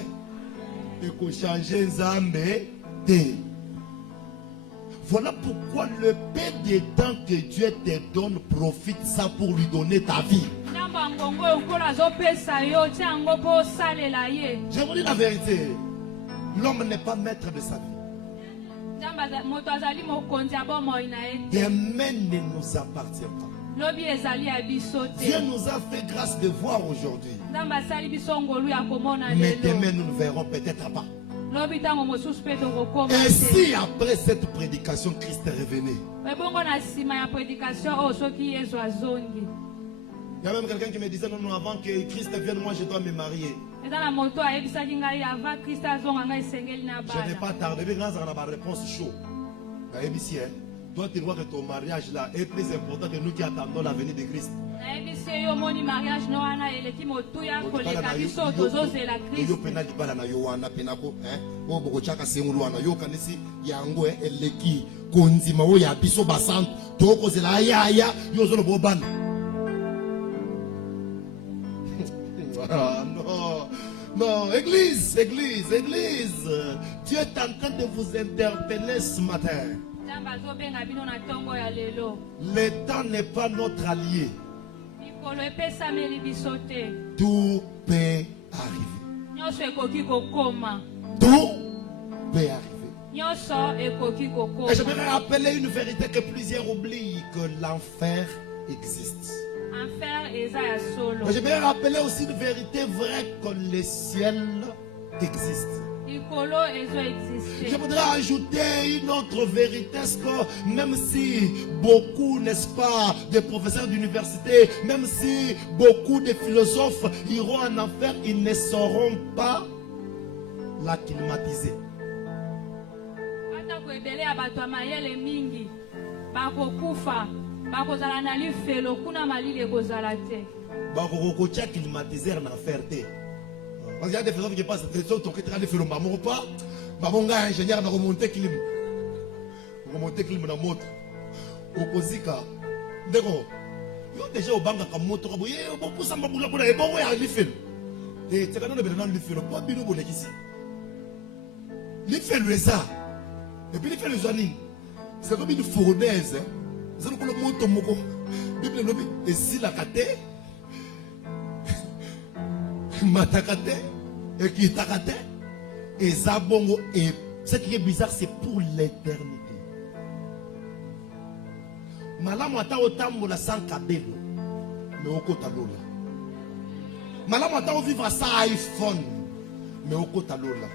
Il faut changer Zambé. Voilà pourquoi le peu de temps que Dieu te donne, profite ça pour lui donner ta vie. Je vous dis la vérité. L'homme n'est pas maître de sa vie. Demain ne nous appartient pas. Lobi ezali ya biso te. Dieu nous a fait grâce de voir aujourd'hui. Nzambe asali biso ngolu ya komona Mais lelo. demain, nous ne verrons peut-être pas. Lobi tango mosusu pe tokokoma Et te. si après cette prédication, Christ revenait? Ebongo na nsima ya prédication oyo soki Yesu azongi. Il y a même quelqu'un qui me disait, non, non, avant que Christ vienne, moi je dois me marier. Eza na moto ayebisaki ngai avant Kristo azonga ngai esengeli na Je n'ai bana. pas tardé, mais grâce à ma réponse chaud. Toi, tu vois que ton mariage là est plus important que nous qui attendons la venue de Christ. Nayebisi ye yo moni mariage no wana eleki motuya koleka biso tozozela Yo Kristo. pena libala na yo wana pena ko o boko chaka sengulu wana yo kanisi yango eleki konzima o ya biso basantu to ko zela ya yo zo bo ban. Non, non, église. Dieu est en train de vous interpeller ce matin. Nzambe azobenga bino na ntongo ya lelo. Le temps n'est pas notre allié. Mikolo epesameli biso te. Tout peut arriver. Nyonso ekoki kokoma. Tout peut arriver. Nyonso ekoki kokoma. Et j'aimerais rappeler une vérité que plusieurs oublient, que l'enfer existe. Enfer eza ya solo. Mais j'aimerais rappeler aussi une vérité vraie, que le ciel existe. Likolo ezo existe. Je voudrais ajouter une autre vérité, est-ce que même si beaucoup, n'est-ce pas, de professeurs d'université, même si beaucoup de philosophes iront en enfer, ils ne sauront pas l'acclimatiser. Ata koebele ya bato ya mayele mingi bakokufa bakozala na lifelo kuna malili ekozala te. Bakokotia acclimatiseur en enfer te. Parce qu'il y a des philosophes qui passent des autres qui travaillent le maman pas. Maman gars ingénieur na remonter clim. Remonter clim na moto. Okozika. Ndeko. Yo déjà au banga ka moto ka boye bo pusa mabula bona e bongo ya lifelo. Et c'est quand on est dans lifelo pas bino bo lekisi. Lifelo eza. Et puis lifelo zani. C'est comme une fournaise. C'est le moto moko. Bible lobi et si la kate matakate et qui takate et zabongo, et ce qui est bizarre, c'est pour l'éternité. Malamu ata otambo la sans kabelo mais okota lola. Malamu ata vivre sans iPhone mais okota lola.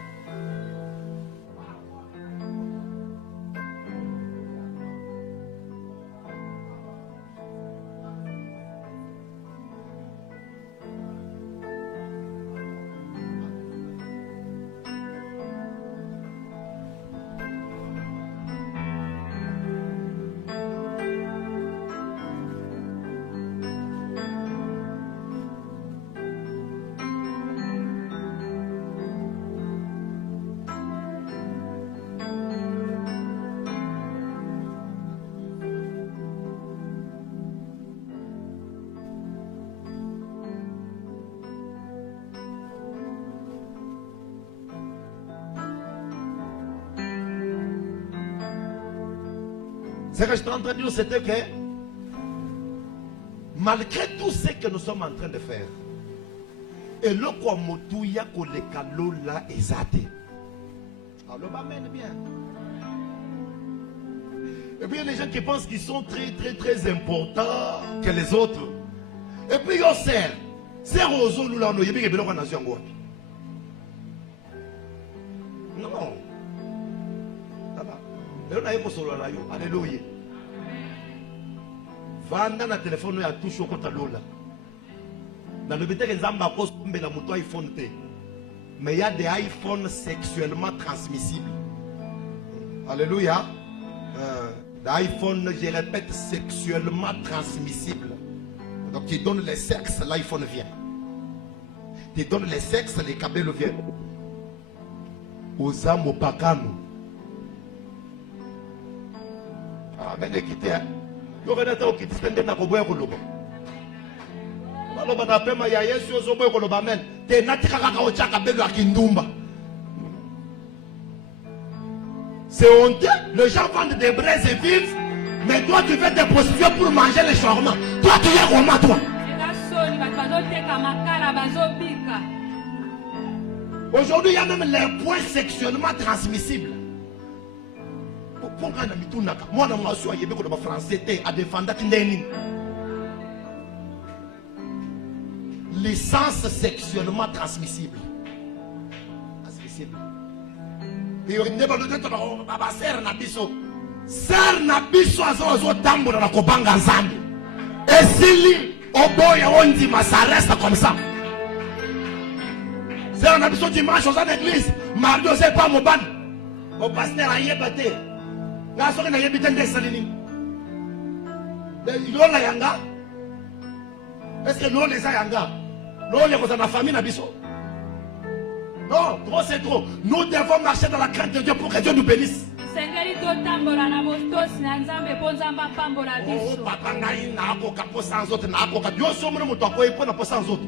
Ce que je suis en train de dire, c'était que malgré tout ce que nous sommes en train de faire, et le quoi motuya ko le kalola ezate. Alors, amen bien. Et puis il y a des gens qui pensent qu'ils sont très importants que les autres. Et puis ils servent. C'est Rozo Lula no yebi kebelo kwa nation ngwa. Non. Alléluia. Vanda na téléphone ya touche okota lola. Dans le bété que Zamba cause la moto iPhone T. Mais il y a des iPhones sexuellement transmissibles. Alléluia. Des iPhones, je répète, sexuellement transmissibles. Donc tu donnes les sexes, l'iPhone vient. Tu donnes les sexes, les câbles viennent. Aux âmes au pacano. Amen, écoutez. Yo renata o kitende na koboya koloba. Baloba na pema ya Yesu yo zoboya koloba amen. Te natika kaka o chaka belo akindumba. C'est honteux. Les gens vendent des braises et vivent, mais toi tu fais des prostituées pour manger les shawarma. Toi tu es comment toi? Aujourd'hui il y a même les points sexuellement transmissibles. Moi, je suis français à défendre. licence sexuellement transmissible. Transmissible. Et on ne va pas faire na biso. Ser na biso azo tambola na kobanga nzambe. Esili oboya ondima, ça reste comme ça. Ser na biso dimanche aux l'église, mardi c'est pas mon ban. Au pasteur a yebate. Nga soki na yebite ndesalini. Il la yanga. Est-ce que nous les yanga? Nous les dans la famille na biso. Non, trop c'est trop. Nous devons marcher dans la crainte de Dieu pour que Dieu nous bénisse. Oh, papa ngai na akoka po sans autre na akoka. Dieu sombre mo to koyi po na po sans autre.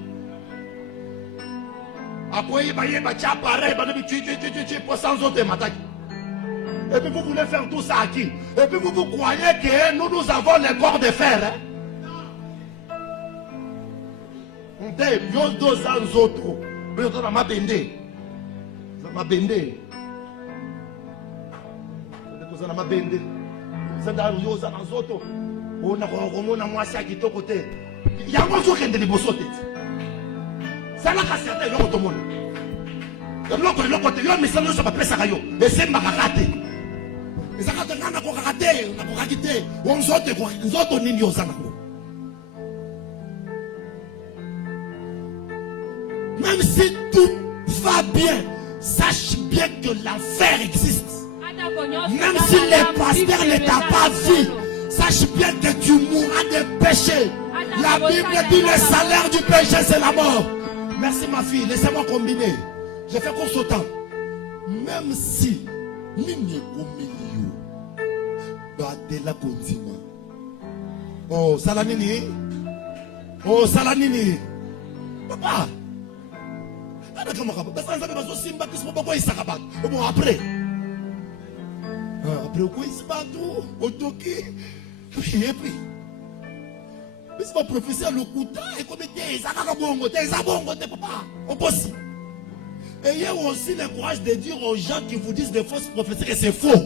Akoyi ba yeba cha pareil ba de tu po sans autre mataki. Et puis vous voulez faire tout ça à qui? Et puis vous croyez que nous avons les corps de fer, hein? On dit, il y a 2 ans autres. Mais on a ma bendé. Ma bendé. On a ma bendé. Ça a 2 ans autres. On a moi ça qui est au côté. Il y a un jour qui est de l'ibossoté. Ça n'a qu'à certains, il y a tout le monde. Le côté, il y a un message sur la presse à Rayo. Et c'est ma raté. Même si tout va bien, sache bien que l'enfer existe. Même si les pasteurs ne t'ont pas vu, sache bien que tu mourras de péché. La Bible dit le salaire du péché c'est la mort. Merci ma fille, laissez-moi combiner. J'ai fait course au temps. Même si Batela continue. Oh, Salanini. Oh, Salanini. Papa. Bon, après. Après, quoi il se bat tout? Otoki. Et puis. Mais c'est pas professeur le couteau. Et comme il dit, ça va bon, papa. On bosse. Ayez aussi le courage de dire aux gens qui vous disent des fausses prophéties que c'est faux.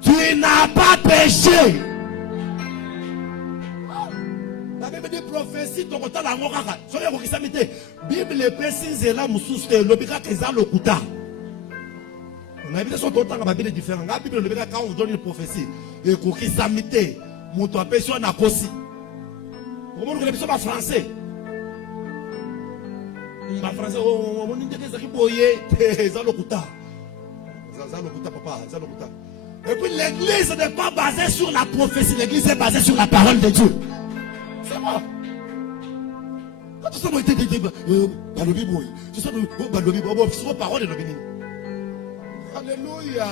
Tu n'as pas péché. La Bible dit prophétie, ton côté la moraka. Soyez au Kisamité. Bible précise là, Moussouste, l'obéga qu'est-ce le couta. On a vu son temps à la Bible différent. La Bible, l'obéga quand on vous donne une prophétie. Et qu'au Kisamité, mon toi péché on a aussi. Comment nous connaissons pas français? Ma français, on dit que c'est qui boyé. C'est le couta. C'est le couta, papa. C'est le couta. Et puis l'église n'est pas basée sur la prophétie, l'église est basée sur la parole de Dieu. C'est moi. Quand tu sais, dans le Bible, tu sais, dans le Bible, c'est parole de la Bible. Alléluia.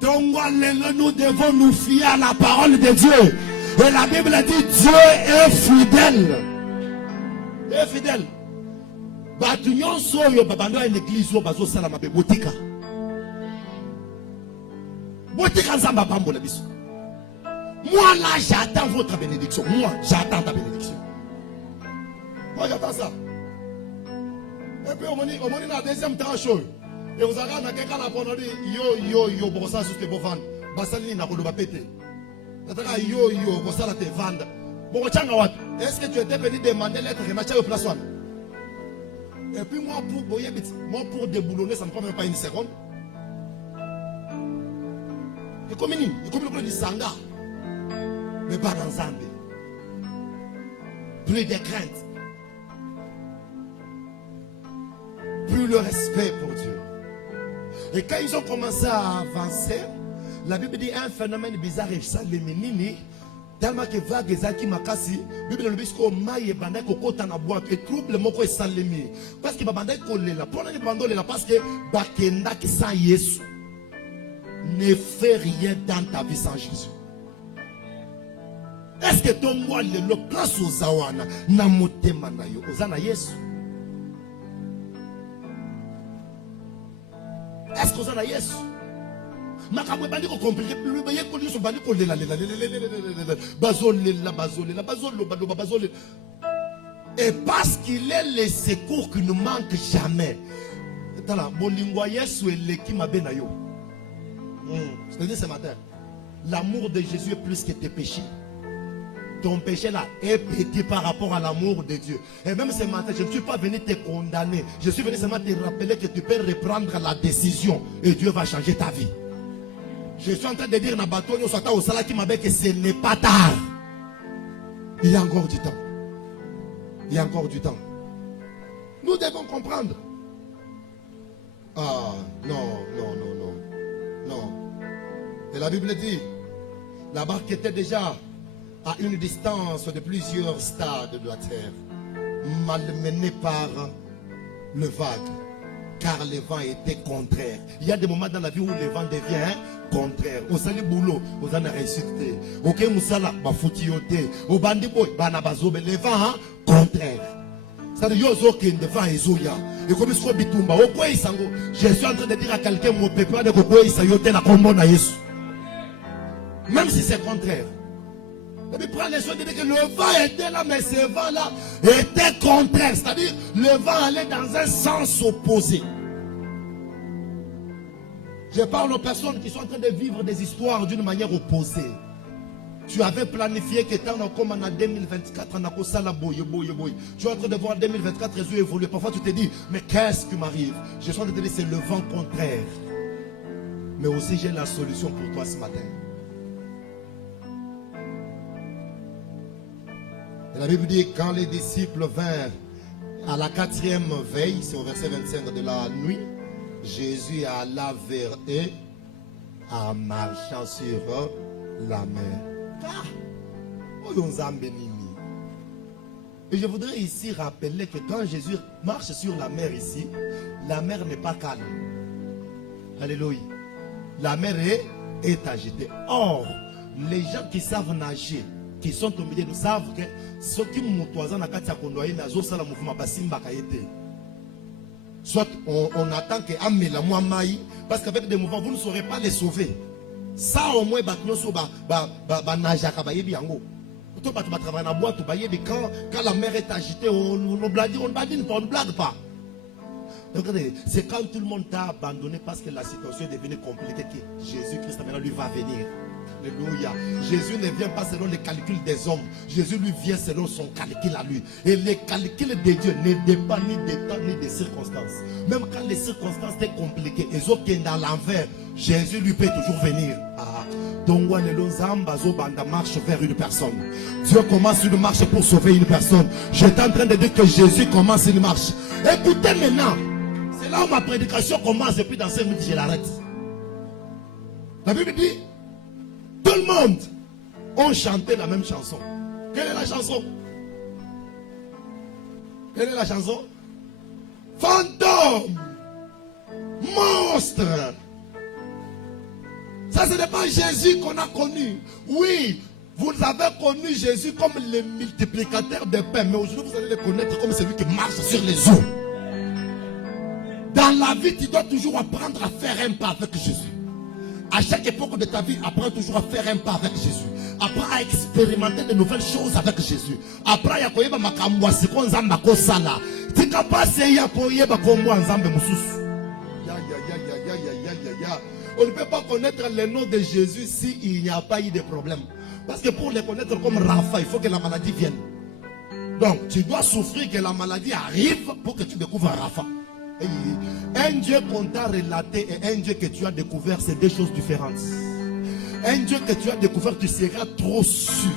Donc, nous devons nous fier à la parole de Dieu. Et la Bible dit Dieu est fidèle. Il est fidèle. Batunion soyo babando une église au bazo salama be botika. Botika nzamba pambola biso. Moi là j'attends votre bénédiction. Moi j'attends ta bénédiction. Moi j'attends ça. Et puis on m'a la deuxième tâche. Et vous avez na quelqu'un la bonne yo bossa sur te bovand. Basali na koloba pété. Nataka yo bosala te vendre. Bon tchanga wat. Est-ce que tu étais venu demander l'être rematché au place one? Et puis moi pour déboulonner, ça ne prend même pas une seconde. Et comme il dit Sanga, mais pas dans Zambie. Plus de crainte. Plus le respect pour Dieu. Et quand ils ont commencé à avancer, la Bible dit un phénomène bizarre et ça les menini. Tellement que vague ezaki makasi, Bible le bisko maye banda kokota na boîte et trouble moko esalemi parce que babanda kolela pona ni bandolela parce que bakenda ki sans Yesu ne fait rien dans ta vie sans Jésus. Est-ce que ton moi le place aux awana na motema na yo ozana Yesu? Est-ce que ozana Yesu? Makamwe bandi ko compliqué plus baye ko liso bandi ko lela bazolela et parce qu'il est le secours qui ne manque jamais. Tala bolingwa Yesu eleki mabe na yo. Je te dis ce matin, l'amour de Jésus est plus que tes péchés. ton péché là est petit par rapport à l'amour de Dieu. Et même ce matin, je ne suis pas venu te condamner. Je suis venu seulement te rappeler que tu peux reprendre la décision et Dieu va changer ta vie. Je suis en train de dire na bateau au sala qui m'avait que ce n'est pas tard. Il y a encore du temps. Il y a encore du temps. Nous devons comprendre. Ah, non. Et la Bible dit, la barque était déjà à une distance de plusieurs stades de la terre, malmenée par le vague, car le vent était contraire. Il y a des moments dans la vie où le vent devient contraire. Au salut boulot, aux années réussite, ok musala, ba foutioté, au bandi boy, bana bazobe, le vent contraire. Ça veut dire que le vent est zoya. Et comme il bitumba, au quoi il sango. Je suis en train de dire à quelqu'un mon peuple de quoi il s'ayote la combo na Yesu. Même si c'est contraire. Et puis prends les choses de dire que le vent était là, mais ce vent-là était contraire. C'est-à-dire, le vent allait dans un sens opposé. Je parle aux personnes qui sont en train de vivre des histoires d'une manière opposée. Tu avais planifié que tant comme en 2024, on a ça boy. Tu es en train de voir 2024 Jésus évoluer. Parfois tu te dis, mais qu'est-ce qui m'arrive? Je suis en train de te dire, c'est le vent contraire. Mais aussi j'ai la solution pour toi ce matin. Et la Bible dit, quand les disciples vinrent à la 4e veille, c'est au verset 25 de la nuit, Jésus alla vers eux en marchant sur la mer. Et je voudrais ici rappeler que quand Jésus marche sur la mer ici, la mer n'est pas calme. Alléluia. La mer est agitée. Or, les gens qui savent nager, qui sont au milieu, nous savent que ceux qui m'outoisent na kati ya kondoye nazo sala mouvement basimba kayete. Soit on attend que amela moi mai parce qu'avec des mouvements vous ne saurez pas les sauver. Ça au moins batnyoso ba najaka ba yebi yango. Tout ba travailler na boîte ba yebi quand la mer est agitée on ne blague pas. Donc c'est quand tout le monde t'a abandonné parce que la situation est devenue compliquée que Jésus-Christ maintenant lui va venir. Alléluia. Jésus ne vient pas selon les calculs des hommes. Jésus lui vient selon son calcul à lui. Et les calculs de Dieu ne dépendent ni des temps ni des circonstances. Même quand les circonstances sont compliquées, et ceux qui sont dans l'envers, Jésus lui peut toujours venir. Donc, marche vers une personne. Dieu commence une marche pour sauver une personne. J'étais en train de dire que Jésus commence une marche. Écoutez maintenant. C'est là où ma prédication commence et puis dans 5 minutes je l'arrête. La Bible dit, tout le monde ont chanté la même chanson. Quelle est la chanson? Quelle est la chanson? Fantôme, monstre. Ça, ce n'est pas Jésus qu'on a connu. Oui, vous avez connu Jésus comme le multiplicateur de pain. Mais aujourd'hui, vous allez le connaître comme celui qui marche sur les eaux. Dans la vie, tu dois toujours apprendre à faire un pas avec Jésus. À chaque époque de ta vie, apprends toujours à faire un pas avec Jésus. Apprends à expérimenter de nouvelles choses avec Jésus. Apprends à koyeba makambo siko nzamba ko sala. Tika passe ya koyeba kombo nzambe mususu. On ne peut pas connaître le nom de Jésus s'il n'y a pas eu de problème. Parce que pour le connaître comme Rapha, il faut que la maladie vienne. Donc, tu dois souffrir que la maladie arrive pour que tu découvres Rapha. Un Dieu qu'on t'a relaté et un Dieu que tu as découvert, c'est deux choses différentes. Un Dieu que tu as découvert, tu seras trop sûr.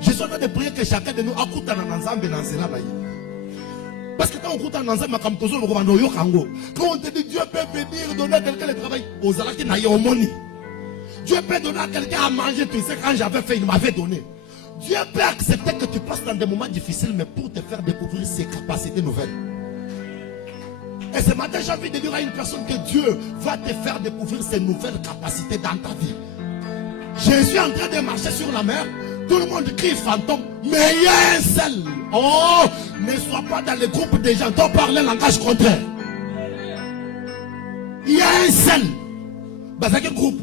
Je suis en train de prier que chacun de nous écoute dans ensemble dans cela. Parce que quand on écoute dans ensemble, quand on te dit Dieu peut venir donner à quelqu'un le travail, aux alaki n'a pas money. Dieu peut donner à quelqu'un à manger, tu sais, quand j'avais fait, il m'avait donné. Dieu peut accepter que tu passes dans des moments difficiles, mais pour te faire découvrir ses capacités nouvelles. Et ce matin, j'ai envie de dire à une personne que Dieu va te faire découvrir ses nouvelles capacités dans ta vie. Jésus est en train de marcher sur la mer. Tout le monde crie fantôme. Mais il y a un seul. Oh, ne sois pas dans le groupe des gens qui parlent le langage contraire. Il y a un seul. Bah, c'est quel groupe?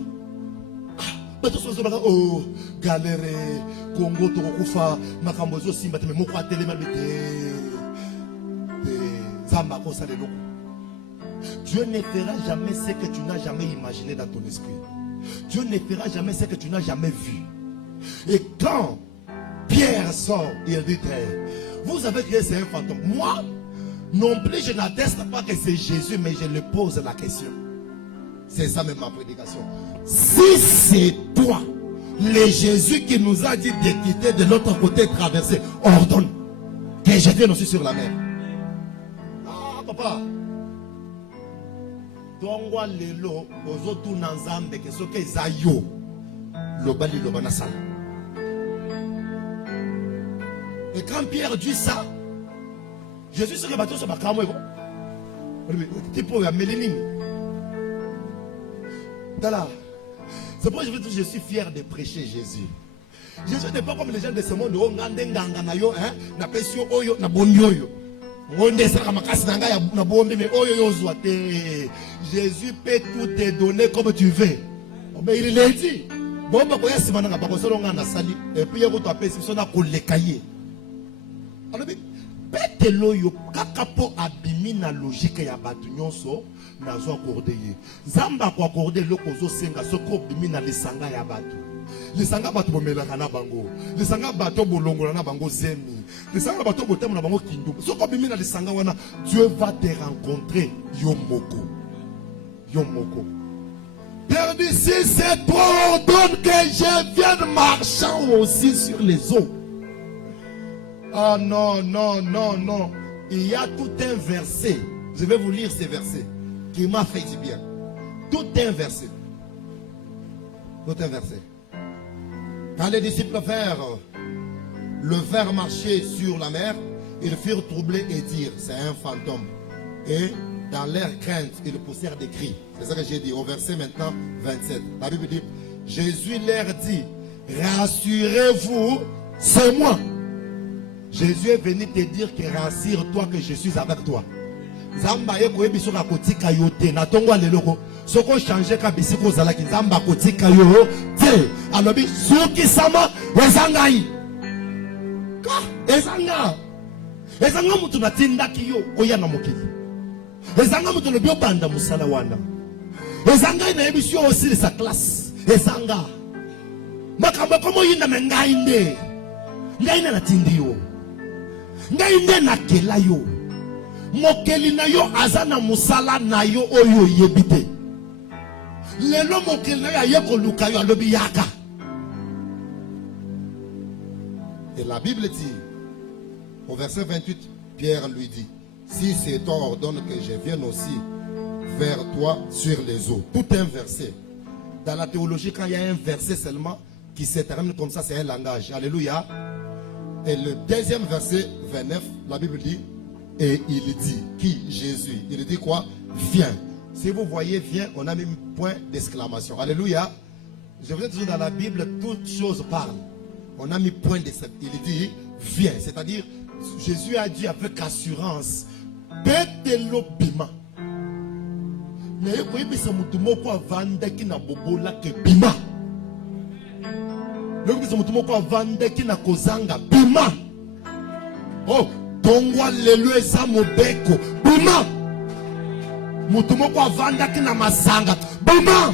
Oh, galère, Congo, Tokufa, Makambozo, Simba, mais mon côté, les malbétés. Zamba, Kosalelo. Dieu ne fera jamais ce que tu n'as jamais imaginé dans ton esprit. Dieu ne fera jamais ce que tu n'as jamais vu. Et quand Pierre sort, il dit, vous avez créé c'est un fantôme. Moi, non plus, je n'atteste pas que c'est Jésus, mais je lui pose la question. C'est ça même ma prédication. Si c'est toi, le Jésus qui nous a dit de quitter de l'autre côté, traverser, ordonne que je vienne aussi sur la mer. Ah, papa. Tongwa lelo, ozotu nanzambe, que ce que zayo, lobali lobana sala. Et quand Pierre dit ça, Jésus se rebattu sur ma caméra. Tipo ya mélanine. C'est pourquoi je suis fier de prêcher Jésus. Jésus n'est pas comme les gens de ce monde. Jésus peut tout te donner comme tu veux. Mais il l'a dit. Et puis il Peteloyo kakapo abimina logique ya batu nyonso nazo accordé ye. Zamba ko accordé lokozo senga soko bimina lisanga ya batu. Lisanga batu bomela kana bango. Lisanga batu bolongola na bango zemi. Lisanga batu botemo na bango kindu. Soko bimina lisanga wana Dieu va te rencontrer yo moko. Yo moko. Père dit si c'est toi ordonne que je vienne marchant aussi sur les eaux. Ah non, non, non, non. Il y a tout un verset. Je vais vous lire ces versets qui m'a fait du bien. Tout un verset. Tout un verset. Quand les disciples le verrent marcher sur la mer, ils furent troublés et dirent, c'est un fantôme. Et dans leur crainte, ils poussèrent des cris. C'est ça que j'ai dit au verset maintenant 27. La Bible dit, Jésus leur dit, rassurez-vous, c'est moi. Jésus est venu te dire que rassure-toi que je suis avec toi. Zamba ye koyebi soka kotika yo te na tongo leloko soko changer ka bisiko zalaki Zamba kotika yo te alobi soki sama ezangai ka ezanga mutu na tindaki yo oya na mokili ezanga mutu no biobanda musala wana ezanga na ebisio aussi sa classe ezanga makambo komo yinda mengai nde ngai na tindi yo ngai nde na kela yo mokeli na yo azana musala na yo oyo yebite lelo mokeli na yo ayeko luka yo alobi yaka. Et la Bible dit au verset 28, Pierre lui dit, si c'est toi ordonne que je vienne aussi vers toi sur les eaux. Tout un verset. Dans la théologie, quand il y a un verset seulement qui se termine comme ça, c'est un langage. Alléluia. Et le deuxième verset 29, la Bible dit, et il dit, qui? Jésus. Il dit quoi? Viens. Si vous voyez viens, on a mis un point d'exclamation. Alléluia. Je vous ai toujours dans la Bible, toutes choses parlent. On a mis point d'exclamation. Il dit, viens. C'est-à-dire, Jésus a dit avec assurance, Petelo bima. Mais vous bisa mutu moko avanda ki na bobola ke bima. Loko bisa mutu moko avanda ki na kozanga bima. Oh, tongwa lelo eza mobeko bima. Mutu moko avanda ki na masanga bima.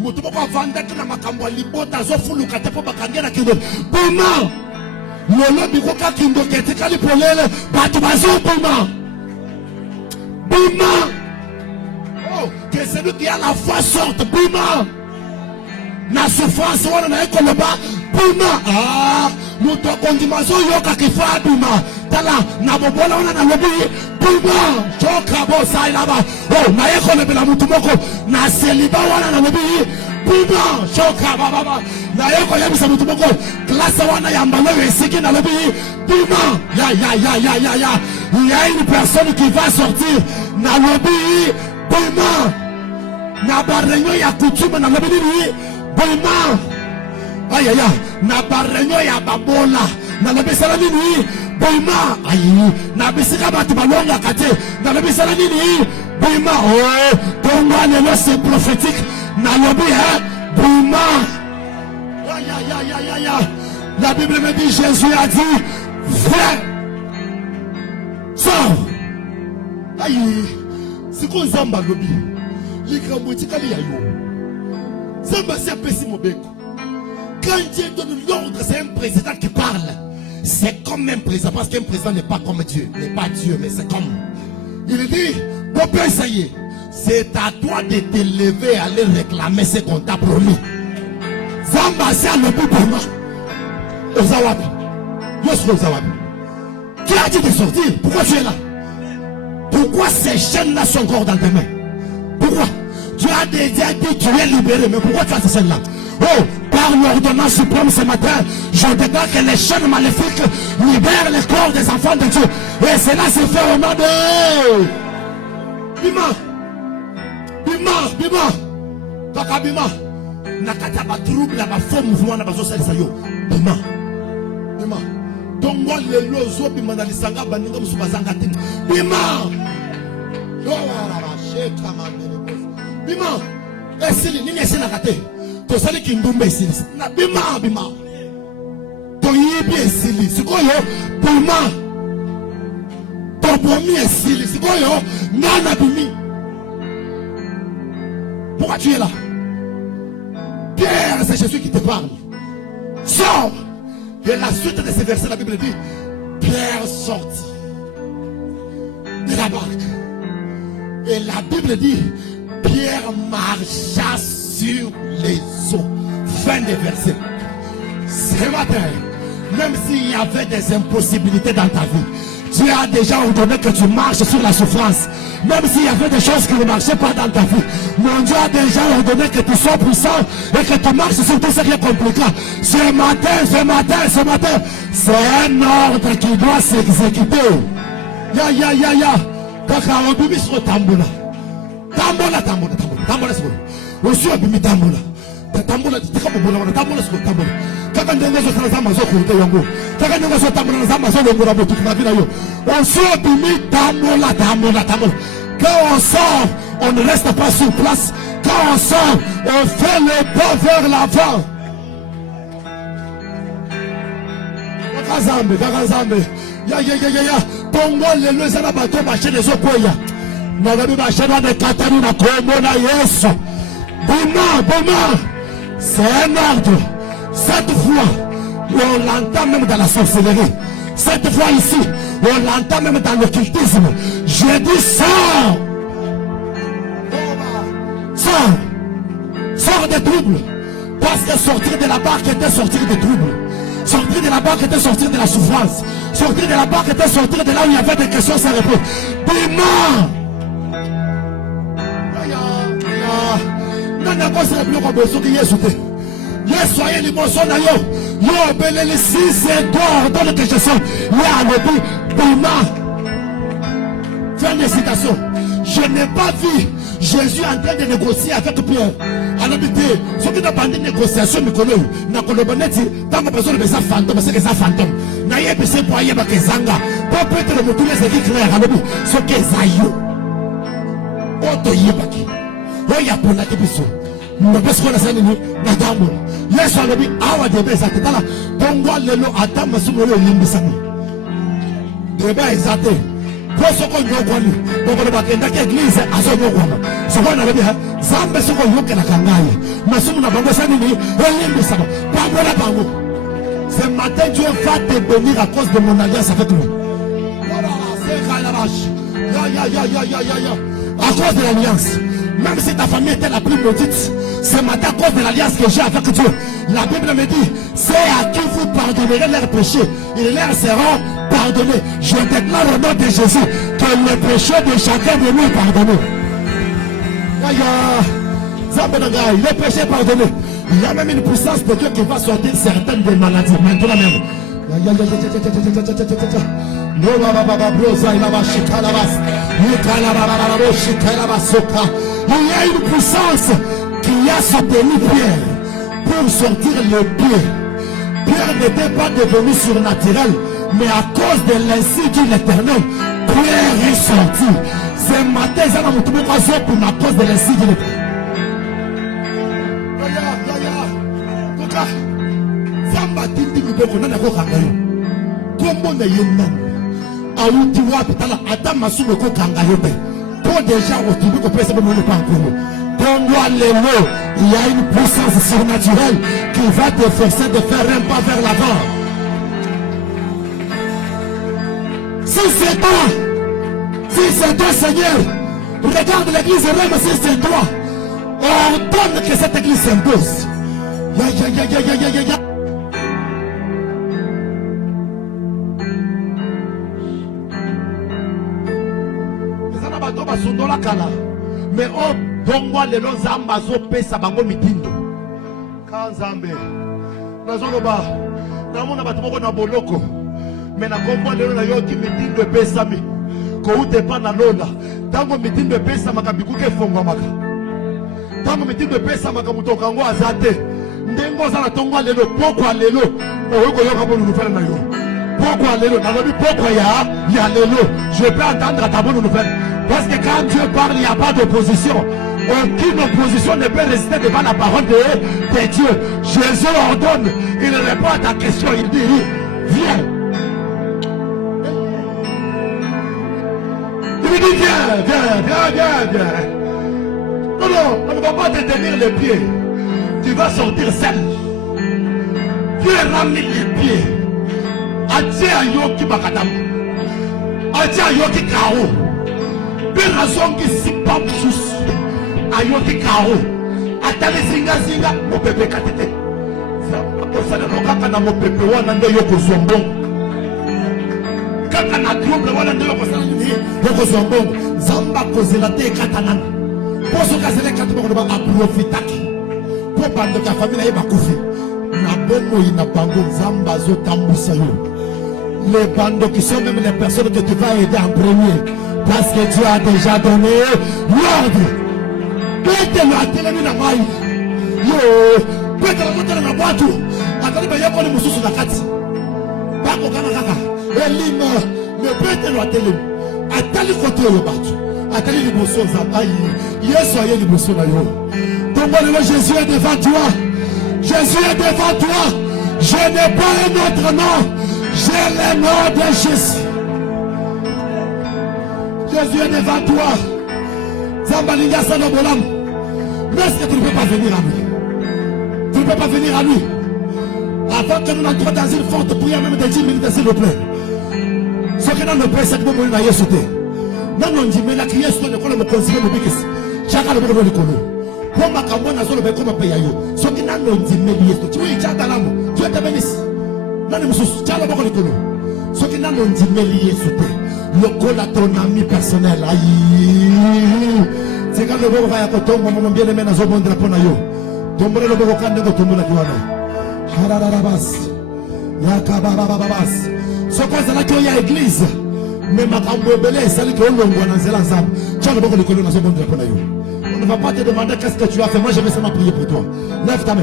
Mutu moko avanda ki na makambo libota zo fuluka te po bakangela kindo bima. Lolo bikoka kindo ketika lipolele batu bazo bima. Bima. Que celui qui a la foi sorte, bima. Na souffrance, on a école bas, bima. Ah, nous te condimazo yoka qui fait bima. Tala, na bobola on a lobi, bima. Choka bosa ilaba. Oh, na école bela mutumoko, na celiba on a lobi, bima. Choka baba. Na école yabisa mutumoko, classe on a yambalo esiki na lobi, bima. Ya. Il y a une personne qui va sortir, na lobi. Bima na barenyo ya kutume na labini bima ayaya na barenyo ya babola na labisala nini bima ayi na bisika batu balonga kate na labisala nini bima oh tonga lelo c'est prophétique na lobi bima ya la Bible me dit Jésus a dit viens sors ayi siko nzamba lobi likambo etikali ya yo nzamba si apesi mobeko Quand Dieu donne l'ordre, c'est un président qui parle. C'est comme un président, parce qu'un président n'est pas comme Dieu. N'est pas Dieu, mais c'est comme. Il dit, Papa, ça y est, c'est à toi de te lever et aller réclamer ce qu'on t'a promis. Zamba, c'est à l'objet pour moi. Ozawabi. Yosko Ozawabi. Qui a dit de sortir? Pourquoi tu es là? Pourquoi ces chaînes-là sont encore dans tes mains? Pourquoi? Tu as déjà dit que tu es libéré, mais pourquoi tu as ces chaînes-là? Oh, par l'ordonnance suprême ce matin, je déclare que les chaînes maléfiques libèrent les corps des enfants de Dieu. Et cela se fait au nom de... Bima! Bima! Bima! Kaka Bima! Nakata ba trouble ba faux mouvement na bazo salisa yo. Bima! Bima! Donc moi le lozo bima na lisanga baninga musu bazanga tin. Bima! Yo wala ba sheka mandele boss. Bima! Esili nini esina kate? To sali kindumbe esili. Na bima bima. To yibi esili. Sikoyo bima. To bomi esili. Sikoyo nana bimi. Pourquoi tu es là? Pierre, c'est Jésus qui te parle. Sors. Et la suite de ces versets, la Bible dit, Pierre sortit de la barque. Et la Bible dit, Pierre marcha sur les eaux. Fin des versets. Ce matin, même s'il y avait des impossibilités dans ta vie, Dieu a déjà ordonné que tu marches sur la souffrance. Même s'il y avait des choses qui ne marchaient pas dans ta vie, mon Dieu a déjà ordonné que tu sois puissant et que tu marches sur tout ce qui est compliqué. Ce matin, c'est un ordre qui doit s'exécuter. Ya. Kaka obimi sur tambola. Tambola sur. Aussi obimi tambola. Tambola, tambola sur tambola. Kaka ndengo zo sana zama zo kurute yango. Kaka ndengo zo tambola zama zo ngora botu na vida yo. Aussi obimi tambola. Quand on sort, on ne reste pas sur place. Quand on sort, on fait le pas vers l'avant. Kakazambe. Ya. Tongo le lezana bato marché les opoya. Nagabi marché de Katani na Kombo na Yesu. Bima. C'est un ordre. Cette fois, on l'entend même dans la sorcellerie. Cette fois ici, on l'entend même dans l'occultisme. Je dis sors. Sors des troubles. Parce que sortir de la barque était sortir des troubles. Sortir de la barque était sortir de la souffrance. Sortir de la barque était sortir de là où il y avait des questions sans réponse. Bima! Nana ko se plus comme besoin que Yesu te. Yesu aye l'émotion na yo. Yo belele si c'est toi dans le question. Ya lobi Bima. Fais une citation. Je n'ai pas vu Jésus en train de négocier avec Pierre. En habité, ce qui n'a pas de négociation, mais qu'on n'a pas de tant que personne ne ça fantôme, c'est que ça fantôme. N'a pas de pour y avoir que Zanga. Pour peut-être le motu les écrits clairs, ce que Zayo. Oto Yibaki. Oya pour la tépiso. Nous ne pouvons pas s'en Nadamo. Yes, on a dit, Awa de Beza, Tala, Tongo, Lelo, Adam, Sumolo, Limbisani. Débat exalté. Pour ce qu'on y a connu, pour que le bateau d'église à son nom. Ce qu'on avait dit, Zambé, ce qu'on y a la cangaille. Mais ce qu'on a besoin de nous, ce matin, Dieu va te bénir à cause de mon alliance avec nous. À cause de l'alliance. Même si ta famille était la plus maudite, ce matin, à cause de l'alliance que j'ai avec Dieu, la Bible me dit, c'est à qui vous pardonnerez leurs péchés, ils leur seront pardonnés. Je déclare au nom de Jésus que le péché de chacun de nous est pardonné. Le péché est pardonné. Il y a même une puissance de Dieu qui va sortir certaines des maladies. Maintenant même. Il y a une puissance qui a soutenu Pierre pour sortir le pied. Pierre n'était pas devenu surnaturel, mais à cause de l'insigne de l'Éternel, Pierre est sorti. Ce matin, ça va me trouver à cause de l'insigne de l'Éternel. Donne-moi les mots. Il y a une puissance surnaturelle qui va te forcer de faire un pas vers l'avant. Si c'est toi, Seigneur, regarde l'église Rome, si c'est toi, ordonne que cette église s'impose. Mais oh, donne-moi les noms Zambazo Pesa Bango Mitindo. Kanzambe. Nazoloba. Namona batumoko na boloko. Mais na kombo lelo na yoki Mitindo Pesa mi. Ko ute pa na lola. Tango Mitindo Pesa makabikuke fongwa maka. Tango Mitindo Pesa makamutoka ngo azate. Ndengo za na tongwa lelo pokwa lelo. Oyoko yoka bonu nouvelle na yo. Pourquoi lelo? Nalobi pourquoi ya lelo? Je peux entendre ta bonne nouvelle. Parce que quand Dieu parle, il n'y a pas d'opposition. Aucune opposition ne peut résister devant la parole de Dieu. Jésus ordonne, il répond à ta question, il dit, viens. Il lui dit, viens. Non, on ne va pas te tenir les pieds. Tu vas sortir seul. Dieu ramène les pieds. Atia yoki bakadam. Atia yoki kao. Berazongi sipam sus. Ayoki kao. Atale zinga mo pepe katete. Za na nokaka na mo pepe wana ndo yoko zombong. Kaka na trouble wana ndo yoko sala ni yoko zombong. Zamba kozela te katanan. Poso kazele katmo ba aprofitaki. Po bando ka famille e bakufi. Na bomo ina bango zamba zo tambusa yo. Les bandos qui sont même les personnes que tu vas aider en premier. Parce que Dieu a déjà donné l'ordre. Peut-être la télé na mai. Yo, peut-être la moto na boîte. Atali ba yako ni mususu na kati. Bako kaka. Elima, mais peut-être la télé. Atali koto yo batu. Atali liboso zambai. Yesu aye liboso na yo. Tombe le Jésus est devant toi. Jésus est devant toi. Je n'ai pas un autre nom. J'ai le nom de Jésus. Jésus est devant toi. Zambalinga Sanobolam. Mais est-ce que tu ne peux pas venir à lui? Tu ne peux pas venir à lui. Avant que nous n'entrions dans une forte prière, même de 10 minutes, s'il vous plaît. Ce que nous ne pouvons c'est que nous n'ayons sauté. Nous nous disons, mais la crière, c'est que nous me conseillons de bikis. Chacun le monde de Kono. Pour ma campagne, nous allons comme un pays. Ce que nous nous disons, mais tu es dans l'âme. Tu es ta bénisse. Nani mususu tala boko likolo soki nano ndimeli yesupe lokola ton ami personnel ayi tika le boko ya kotongo momo bien aimé na zobondela pona yo tombole le boko kande ko tombola kiwana hararabas yakabababas soko zala ko ya église mais makambo ebele esali ko longwa na nzela nzambe tala boko likolo na zobondela pona yo. On ne va pas te demander qu'est-ce que tu as fait. Moi je vais seulement prier pour toi. Lève ta main.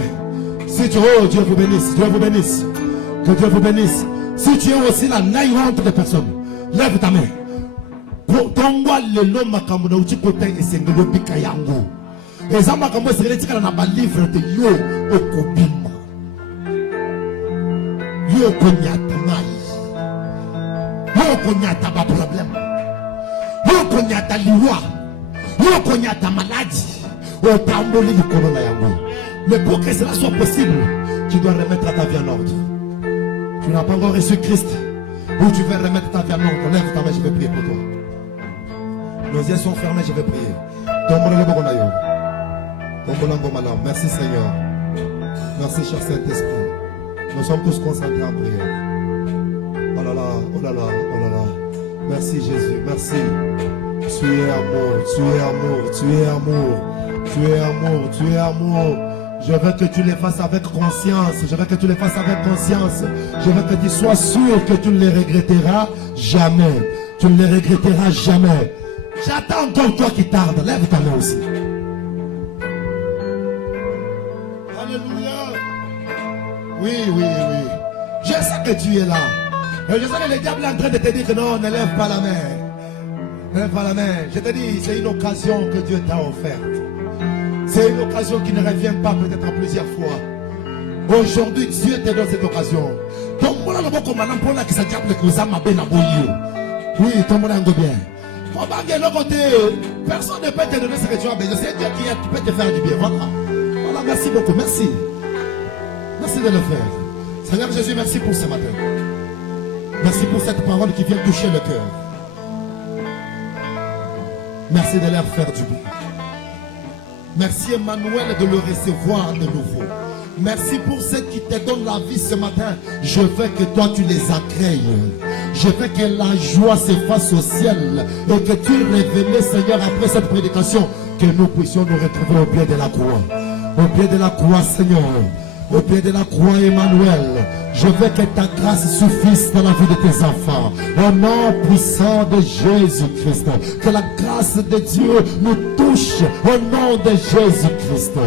Si tu oh Dieu vous bénisse, Dieu vous bénisse. Que Dieu vous bénisse. Si tu es aussi la naïvante de personnes, lève ta main. Pour ton le long makamuna uchi kote esengelo bika yango. Eza makambo esengelo tika na ba livre de yo okobima. Yo konyata mai. Yo konyata ba problème. Yo konyata liwa. Yo konyata maladie. O tamboli du corona yango. Mais pour que cela soit possible, tu dois remettre ta vie en ordre. Tu n'as pas encore reçu Christ, ou tu veux remettre ta vie en ordre. Lève ta main, je vais prier pour toi. Nos yeux sont fermés, je vais prier. Merci Seigneur. Merci cher Saint-Esprit. Nous sommes tous concentrés en prière. Oh là là, oh là là, oh là là. Merci Jésus, merci. Tu es amour, tu es amour, tu es amour. Tu es amour, tu es amour. Je veux que tu les fasses avec conscience. Je veux que tu les fasses avec conscience. Je veux que tu sois sûr que tu ne les regretteras jamais. Tu ne les regretteras jamais. J'attends encore toi qui tarde. Lève ta main aussi. Alléluia. Oui, oui, oui. Je sais que tu es là. Et je sais que le diable est en train de te dire que non, ne lève pas la main. Ne lève pas la main. Je te dis, c'est une occasion que Dieu t'a offerte. C'est une occasion qui ne revient pas peut-être plusieurs fois. Aujourd'hui, Dieu te donne cette occasion. Oui, ton monde bien. Personne ne peut te donner ce que tu as besoin. C'est Dieu qui peut te faire du bien. Voilà. Voilà, merci beaucoup. Merci. Merci de le faire. Seigneur Jésus, merci pour ce matin. Merci pour cette parole qui vient toucher le cœur. Merci de leur faire du bien. Merci Emmanuel de le recevoir de nouveau. Merci pour ceux qui te donnent la vie ce matin. Je veux que toi tu les accueilles. Je veux que la joie s'efface au ciel. Et que tu révèles, Seigneur, après cette prédication, que nous puissions nous retrouver au pied de la croix. Au pied de la croix, Seigneur. Au pied de la croix, Emmanuel. Je veux que ta grâce suffise dans la vie de tes enfants. Au nom puissant de Jésus-Christ. Que la grâce de Dieu nous touche. Au nom de Jésus-Christ.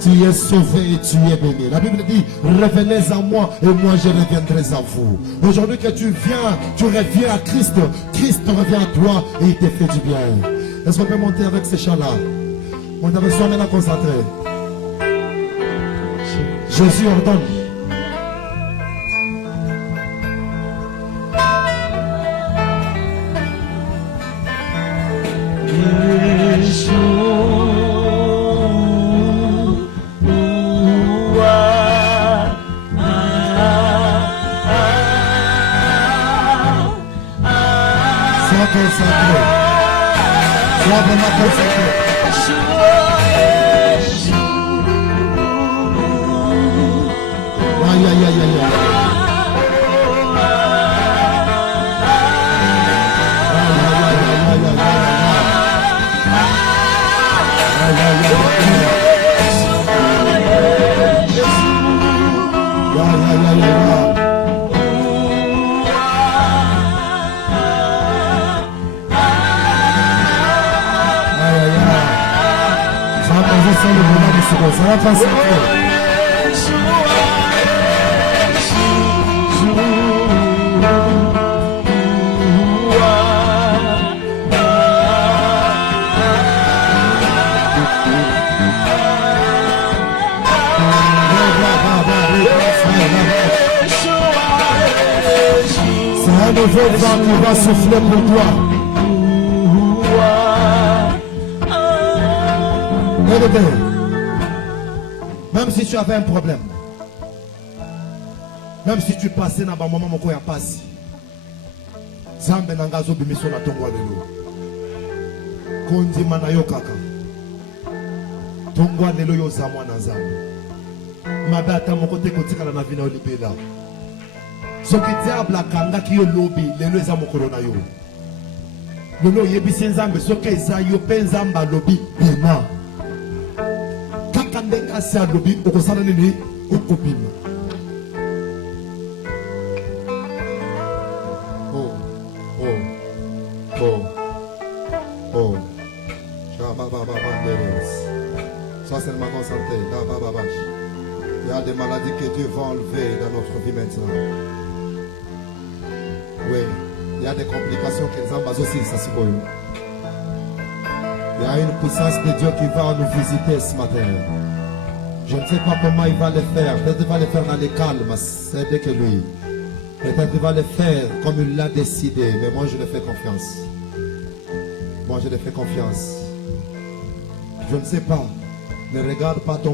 Tu es sauvé et tu es béni. La Bible dit, revenez à moi et moi je reviendrai à vous. Aujourd'hui que tu viens, tu reviens à Christ. Christ revient à toi et il te fait du bien. Est-ce qu'on peut monter avec ces chants-là? On avait soi maintenant concentré. Jésus ordonne. Sois vraiment concentré. Aïe, aïe, aïe, aïe, aïe. Ça va passer. C'est un nouveau vent qui va souffler pour toi. Même si tu avais un problème, même si tu passais dans un moment où il y a passé, Zambe nangazo bimiso na tongwa lelo. Kondi manayo kaka. Tongwa lelo yo zamwa na Zambe. Mabata mokote kotika na vina olibela. Soki diable akanga ki yo lobi lelo eza mokolo na yo. Lelo yebisi Nzambe soki eza yo pe Nzamba lobi bina. Kandenga si alobi okosala nini okobima. Sois seulement concentré. Il y a des maladies que Dieu va enlever dans notre vie maintenant. Oui, il y a des complications que les ambassades aussi, ça c'est beau. Il y a une puissance de Dieu qui va nous visiter ce matin. Je ne sais pas comment il va le faire. Peut-être qu'il va le faire dans les calmes, c'est dès que lui. Peut-être qu'il va le faire comme il l'a décidé. Mais moi je le fais confiance. Moi je le fais confiance. Je ne sais pas. Ne regarde pas ton